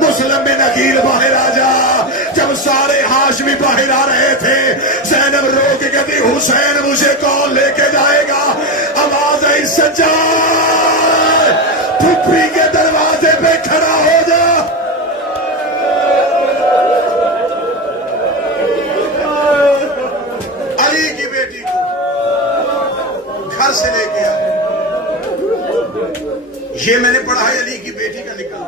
مسلم بن عقیل باہر آجا. جب سارے ہاشمی باہر آ رہے تھے, زینب رو کے کہتی حسین مجھے کون لے کے جائے گا. آواز آئی سجاد پھپھی کے دروازے پہ کھڑا ہو جا. علی کی بیٹی کو گھر سے لے کے آئے. یہ میں نے پڑھا ہے علی کی بیٹی کا نکاح.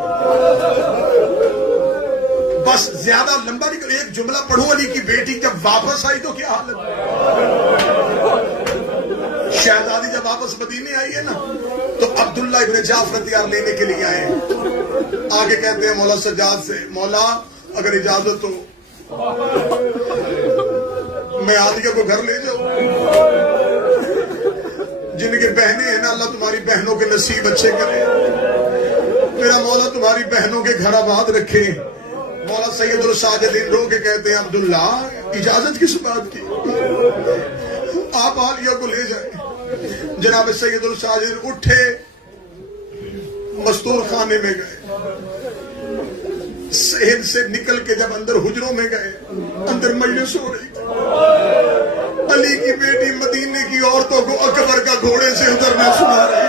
بس زیادہ لمبا نکل, ایک جملہ پڑھو. علی کی بیٹی جب واپس آئی تو کیا حالت. شہزادی جب واپس مدینے آئی ہے نا, تو عبداللہ ابن جعفر تیار لینے کے لیے آئے. آگے کہتے ہیں مولا سجاد سے, مولا اگر اجازت ہو میں عالیہ کو گھر لے جاؤں. جن کے بہنیں ہیں نا, اللہ تمہاری بہنوں کے نصیب اچھے کرے. میرا مولا تمہاری بہنوں کے گھر آباد رکھے. مولا سید الساجدین رو کے کہتے ہیں عبداللہ اجازت کس بات کی, آپ عالیہ کو لے جائیں. جناب سید الساجدین اٹھے, مستور خانے میں گئے. صحن سے نکل کے جب اندر حجروں میں گئے, اندر مجلس ہو رہی. علی کی بیٹی مدینے کی عورتوں کو اکبر کا گھوڑے سے اترنا سنا رہی.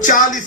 40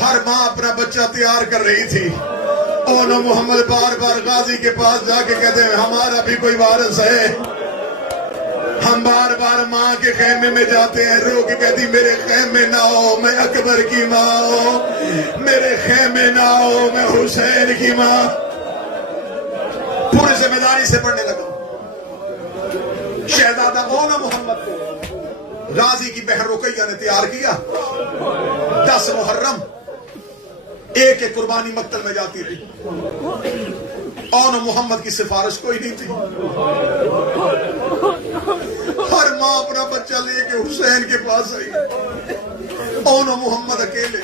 ہر ماں اپنا بچہ تیار کر رہی تھی. اونو محمد بار بار غازی کے پاس جا کے کہتے ہیں ہمارا بھی کوئی وارث ہے. ہم بار بار ماں کے خیمے میں جاتے ہیں, رو کے کہتی میرے خیمے نہ ہو میں اکبر کی ماں ہوں, میرے خیمے نہ ہو میں حسین کی ماں. پوری ذمہ داری سے پڑھنے لگا. شہزادہ اونو محمد کو غازی کی بہن رقیہ نے تیار کیا. 10 محرم ایک ایک قربانی مقتل میں جاتی رہی. اونو محمد کی سفارش کوئی نہیں تھی. ہر ماں اپنا بچہ لے کے حسین کے پاس آئی. اونو محمد اکیلے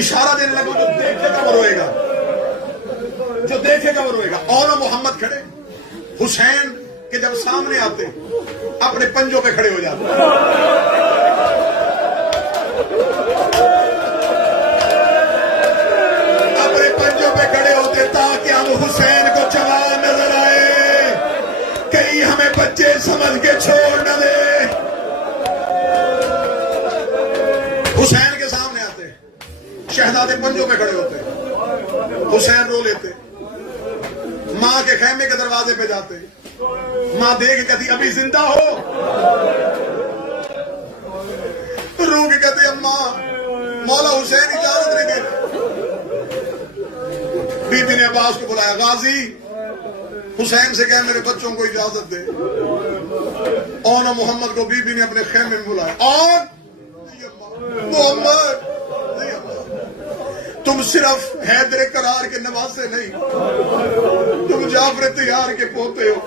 اشارہ دینے لگا جو دیکھے گا وہ روئے گا, جو دیکھے گا وہ روئے گا. اونو محمد کھڑے, حسین کہ جب سامنے آتے اپنے پنجوں پہ کھڑے ہو جاتے. اپنے پنجوں پہ کھڑے ہوتے تاکہ ہم حسین کو جوان نظر آئے, کہیں ہمیں بچے سمجھ کے چھوڑ نہ دے. حسین کے سامنے آتے, شہزادے پنجوں پہ کھڑے ہوتے, حسین رو لیتے. ماں کے خیمے کے دروازے پہ جاتے, ماں دیکھ کہتی ابھی زندہ ہو, رو کے کہتے اماں مولا حسین اجازت نہیں دے. بی بی نے عباس کو بلایا, غازی حسین سے کہے میرے بچوں کو اجازت دے. اونو محمد کو بی بی نے اپنے خیمے میں بلایا. اور محمد تم صرف حیدر کرار کے نواسے نہیں, تم جعفر طیار کے پوتے ہو.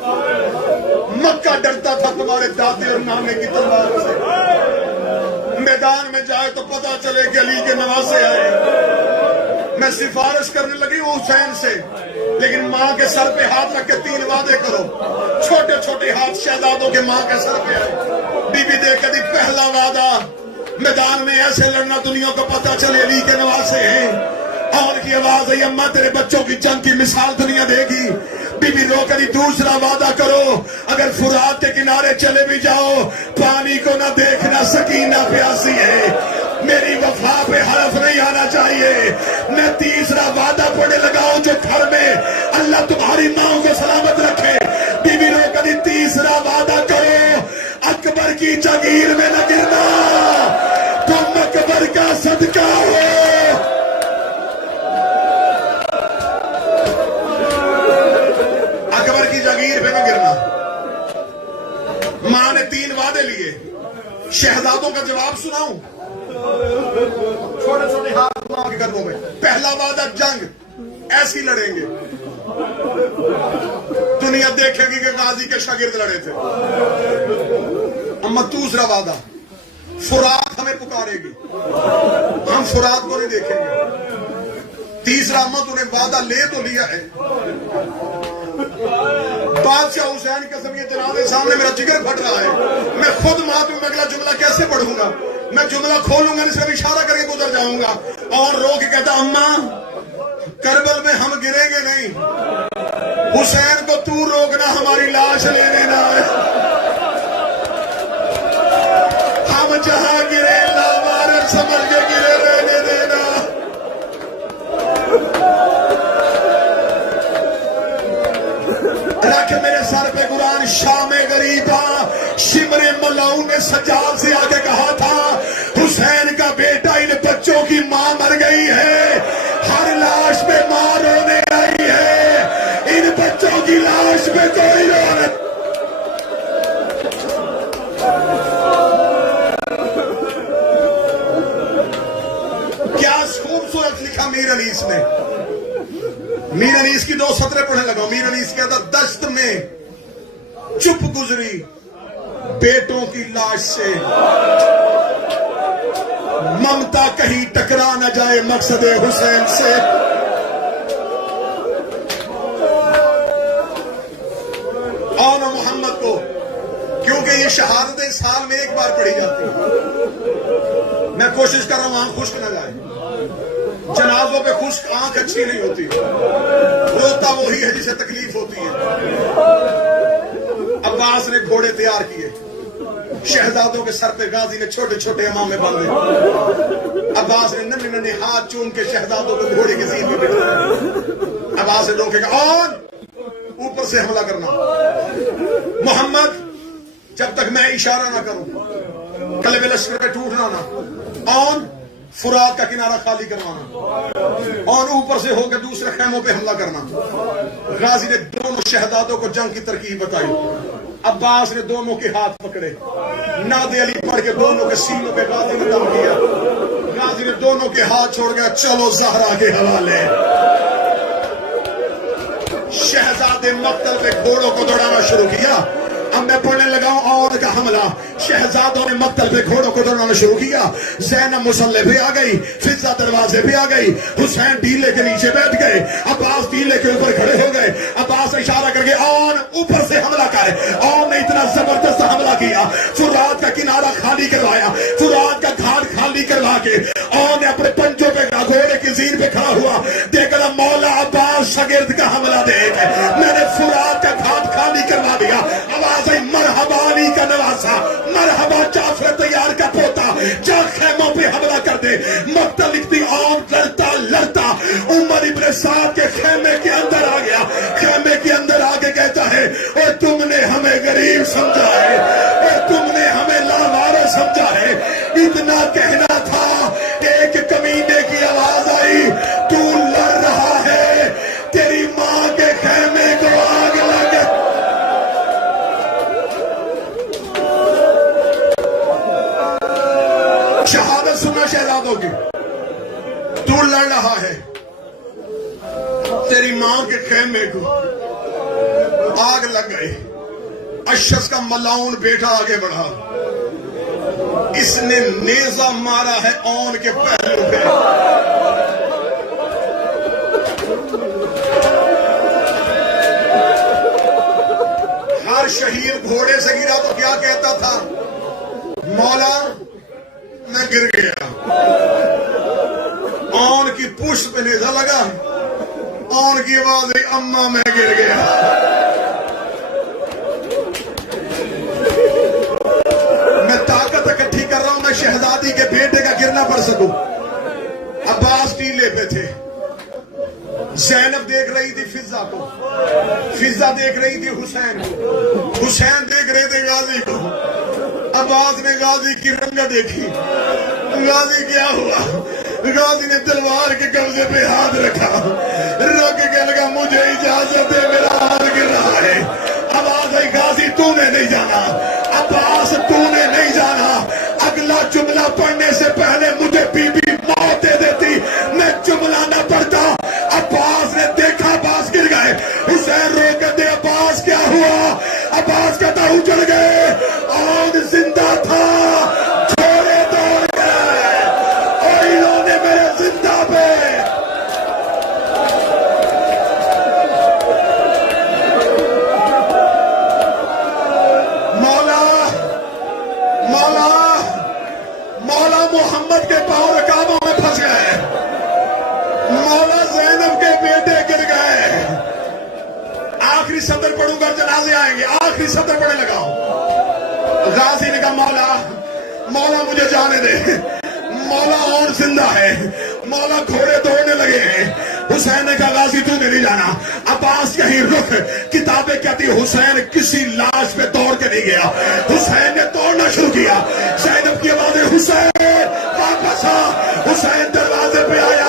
مکہ ڈرتا تھا تمہارے دادے اور نانے کی تلوار سے. میدان میں جائے تو پتا چلے کہ علی کے نواسے آئے. میں سفارش کرنے لگی حسین سے, لیکن ماں کے سر پہ ہاتھ رکھ کے 3 وعدے کرو. چھوٹے چھوٹے ہاتھ شہزادوں کے ماں کے سر پہ آئے. بی بی دیکھ کے دی پہلا وعدہ, میدان میں ایسے لڑنا دنیا کو پتا چلے علی کے نواسے ہیں. اور کی آواز ہے اماں تیرے بچوں کی جنگ کی مثال دنیا دے گی. بی بی رو کری دوسرا وعدہ کرو, اگر فرات کے کنارے چلے بھی جاؤ پانی کو نہ دیکھنا, سکینہ پیاسی ہے, میری وفا پہ حرف نہیں آنا چاہیے. میں تیسرا وعدہ پڑھنے لگا ہوں جو گھر میں اللہ تمہاری ماں کو سلامت رکھے. بی بی رو کری تیسرا وعدہ کرو, اکبر کی جاگیر میں نہ گرنا, تم اکبر کا صدقہ ہو. اکبر کی جاگیر پہ نہ گرنا. ماں نے 3 وعدے لیے. شہزادوں کا جواب سناؤں, چھوٹے چھوٹے ہاتھ ماں کے گردوں میں. پہلا وعدہ جنگ, ایسی لڑیں گے دنیا دیکھے گی کہ غازی کے شاگرد لڑے تھے. اما دوسرا وعدہ, فرات ہمیں پکارے گی, ہم فرات کو نہیں دیکھیں گے. تیسرا اما تو نے وعدہ لے تو لیا ہے. بادشاہ حسین کے سب یہ جنازے سامنے میرا جگر پھٹ رہا ہے, میں خود ماتوں میں اگلا جملہ کیسے پڑھوں گا. میں جملہ کھولوں گا, صرف اشارہ کر کے گزر جاؤں گا. اور رو کے کہتا اماں کربل میں ہم گریں گے نہیں, حسین کو تو روکنا, ہماری لاش لینے نہ آئے. ہم جہاں گرے لاوارث سمجھ کے گرے رہنے دینا. رکھ میرے سر پہ قرآن شام غریبا, شمر ملاؤں نے سجاد سے آ کے کہا تھا حسین کا بیٹا ان بچوں کی ماں مر گئی ہے, ہر لاش پہ ماں رونے آئی ہے, ان بچوں کی لاش پہ کوئی رونے. کیا خوبصورت لکھا میر انیس نے. میر انیس کی 2 سطریں پڑھنے لگا. میر انیس کہتا دشت میں چپ گزری بیٹوں کی لاش سے, ممتا کہیں ٹکرا نہ جائے مقصد حسین سے. اونو محمد کو کیونکہ یہ شہادتیں سال میں 1 بار پڑھی جاتی ہیں, میں کوشش کر رہا ہوں آنکھ خشک نہ جائے. جنازوں پہ خشک آنکھ اچھی نہیں ہوتی, روتا وہی ہے جسے تکلیف ہوتی ہے. عباس نے گھوڑے تیار کیے, شہزادوں کے سر پہ غازی نے چھوٹے چھوٹے امامے باندھے. عباس نے ننھے ننھے ہاتھ چوم کے شہزادوں کو گھوڑے کی زین میں بٹھایا. عباس نے روکے گا آن اوپر سے حملہ کرنا. محمد جب تک میں اشارہ نہ کروں قلب لشکر پہ ٹوٹنا نہ. آن فرات کا کنارہ خالی کروانا اور اوپر سے ہو کے دوسرے خیموں پہ حملہ کرنا. غازی نے دونوں شہزادوں کو جنگ کی ترکیب بتائی. عباس نے دونوں کے ہاتھ پکڑے, ناد علی پڑھ کے دونوں کے سینوں پہ غازی نے دم کیا. غازی نے دونوں کے ہاتھ چھوڑ گیا, چلو زہرا کے حوالے. شہزادے مقتل پہ گھوڑوں کو دوڑانا شروع کیا. اب میں پڑھنے لگا ہوں اور کا حملہ. شہزادوں نے مقتل پہ گھوڑوں کو دوڑانا شروع کیا. زینب مسلح پہ آ گئی, فضہ دروازے پہ آ گئی, حسین ڈیلے کے نیچے بیٹھ گئے, عباس ڈیلے کے اوپر کھڑے ہو گئے. عباس اشارہ کر کے آن اوپر سے حملہ کر. آن نے اتنا زبردست حملہ کیا, فرات کا کنارہ خالی کروایا, فرات کا گھاٹ خالی کروا کے آن نے اپنے پنجوں پہ گھوڑے کی زیر پہ کھڑا ہوا. دیکھا مولا عباس شاگرد کا حملہ دیکھ, میں نے فرات کا گھاٹ خالی کروا دیا. آواز مرحبا علی کا نواسا, مرحبا جعفر تیار کا پوتا, جا خیموں پہ حملہ کر دے. مقتل لکھتی آن لڑتا لڑتا عمر ابن سعد کے خیمے کے اندر آ گیا. خیمے کے اندر آگے کہتا ہے اور تم نے ہمیں غریب سمجھا ہے, اور تم نے ہمیں لاوارث سمجھا ہے. اتنا کہنا تھا, ایک کمینے کی آواز آئی, تو لڑ رہا ہے, تیری ماں کے خیمے کو آگ لگے. شہادت سننا شہزادوں کی, تو لڑ رہا ہے, تیری ماں کے خیمے کو آگ لگ گئی. اشس کا ملاؤن بیٹا آگے بڑھا, اس نے نیزہ مارا ہے اون کے پہلو پہ. ہر شہید گھوڑے سے گرا تو کیا کہتا تھا, مولا میں گر گیا. اون کی پشت پہ نیزہ لگا, اون کی آواز ہے اماں میں گر گیا. میں طاقت اکٹھی کر رہا ہوں, میں شہزادی کے بیٹے کا گرنا پڑ سکوں. عباس ٹیلے پہ تھے, زینب دیکھ رہی تھی فضہ کو, فضہ دیکھ رہی تھی حسین کو, حسین دیکھ رہے تھے غازی کو. عباس نے غازی کی رنگت دیکھی. غازی کیا ہوا؟ غازی نے تلوار کے قبضے پہ ہاتھ رکھا, رو کے کہنے لگا مجھے اجازت ہے, میرا ہاتھ گر رہا ہے. عباس ہے غازی تو نے نہیں جانا, عباس تو نے نہیں جانا. اگلا جملہ پڑھنے سے پہلے مجھے بی بی موت دے دیتی, میں جملہ نہ پڑھتا. عباس نے دیکھا عباس گر گئے. حسین رو کے دے عباس کیا ہوا؟ عباس کہتا اجڑ گئے, آگ زندہ تھا, چھوڑے دوڑ گئے, اور انہوں نے میرے زندہ پہ. مولا محمد کے پاؤں رکابوں میں پھنس گئے, مولا زینب کے بیٹے گر گئے. آخری سطر پڑھوں گا, جنازے آئیں گے, آخری سطر پڑھنے لگا. غازی نے کہا مولا مجھے جانے دے, مولا اور زندہ ہے. مولا گھوڑے دوڑنے لگے ہیں. حسین نے کہا غازی تو نہیں جانا. عباس یہیں رخ, کتابیں کہتی حسین کسی لاش پہ دوڑ کے نہیں گیا, حسین نے دوڑنا شروع کیا. زینب کی آواز ہے حسین واپس آ. حسین دروازے پہ آیا,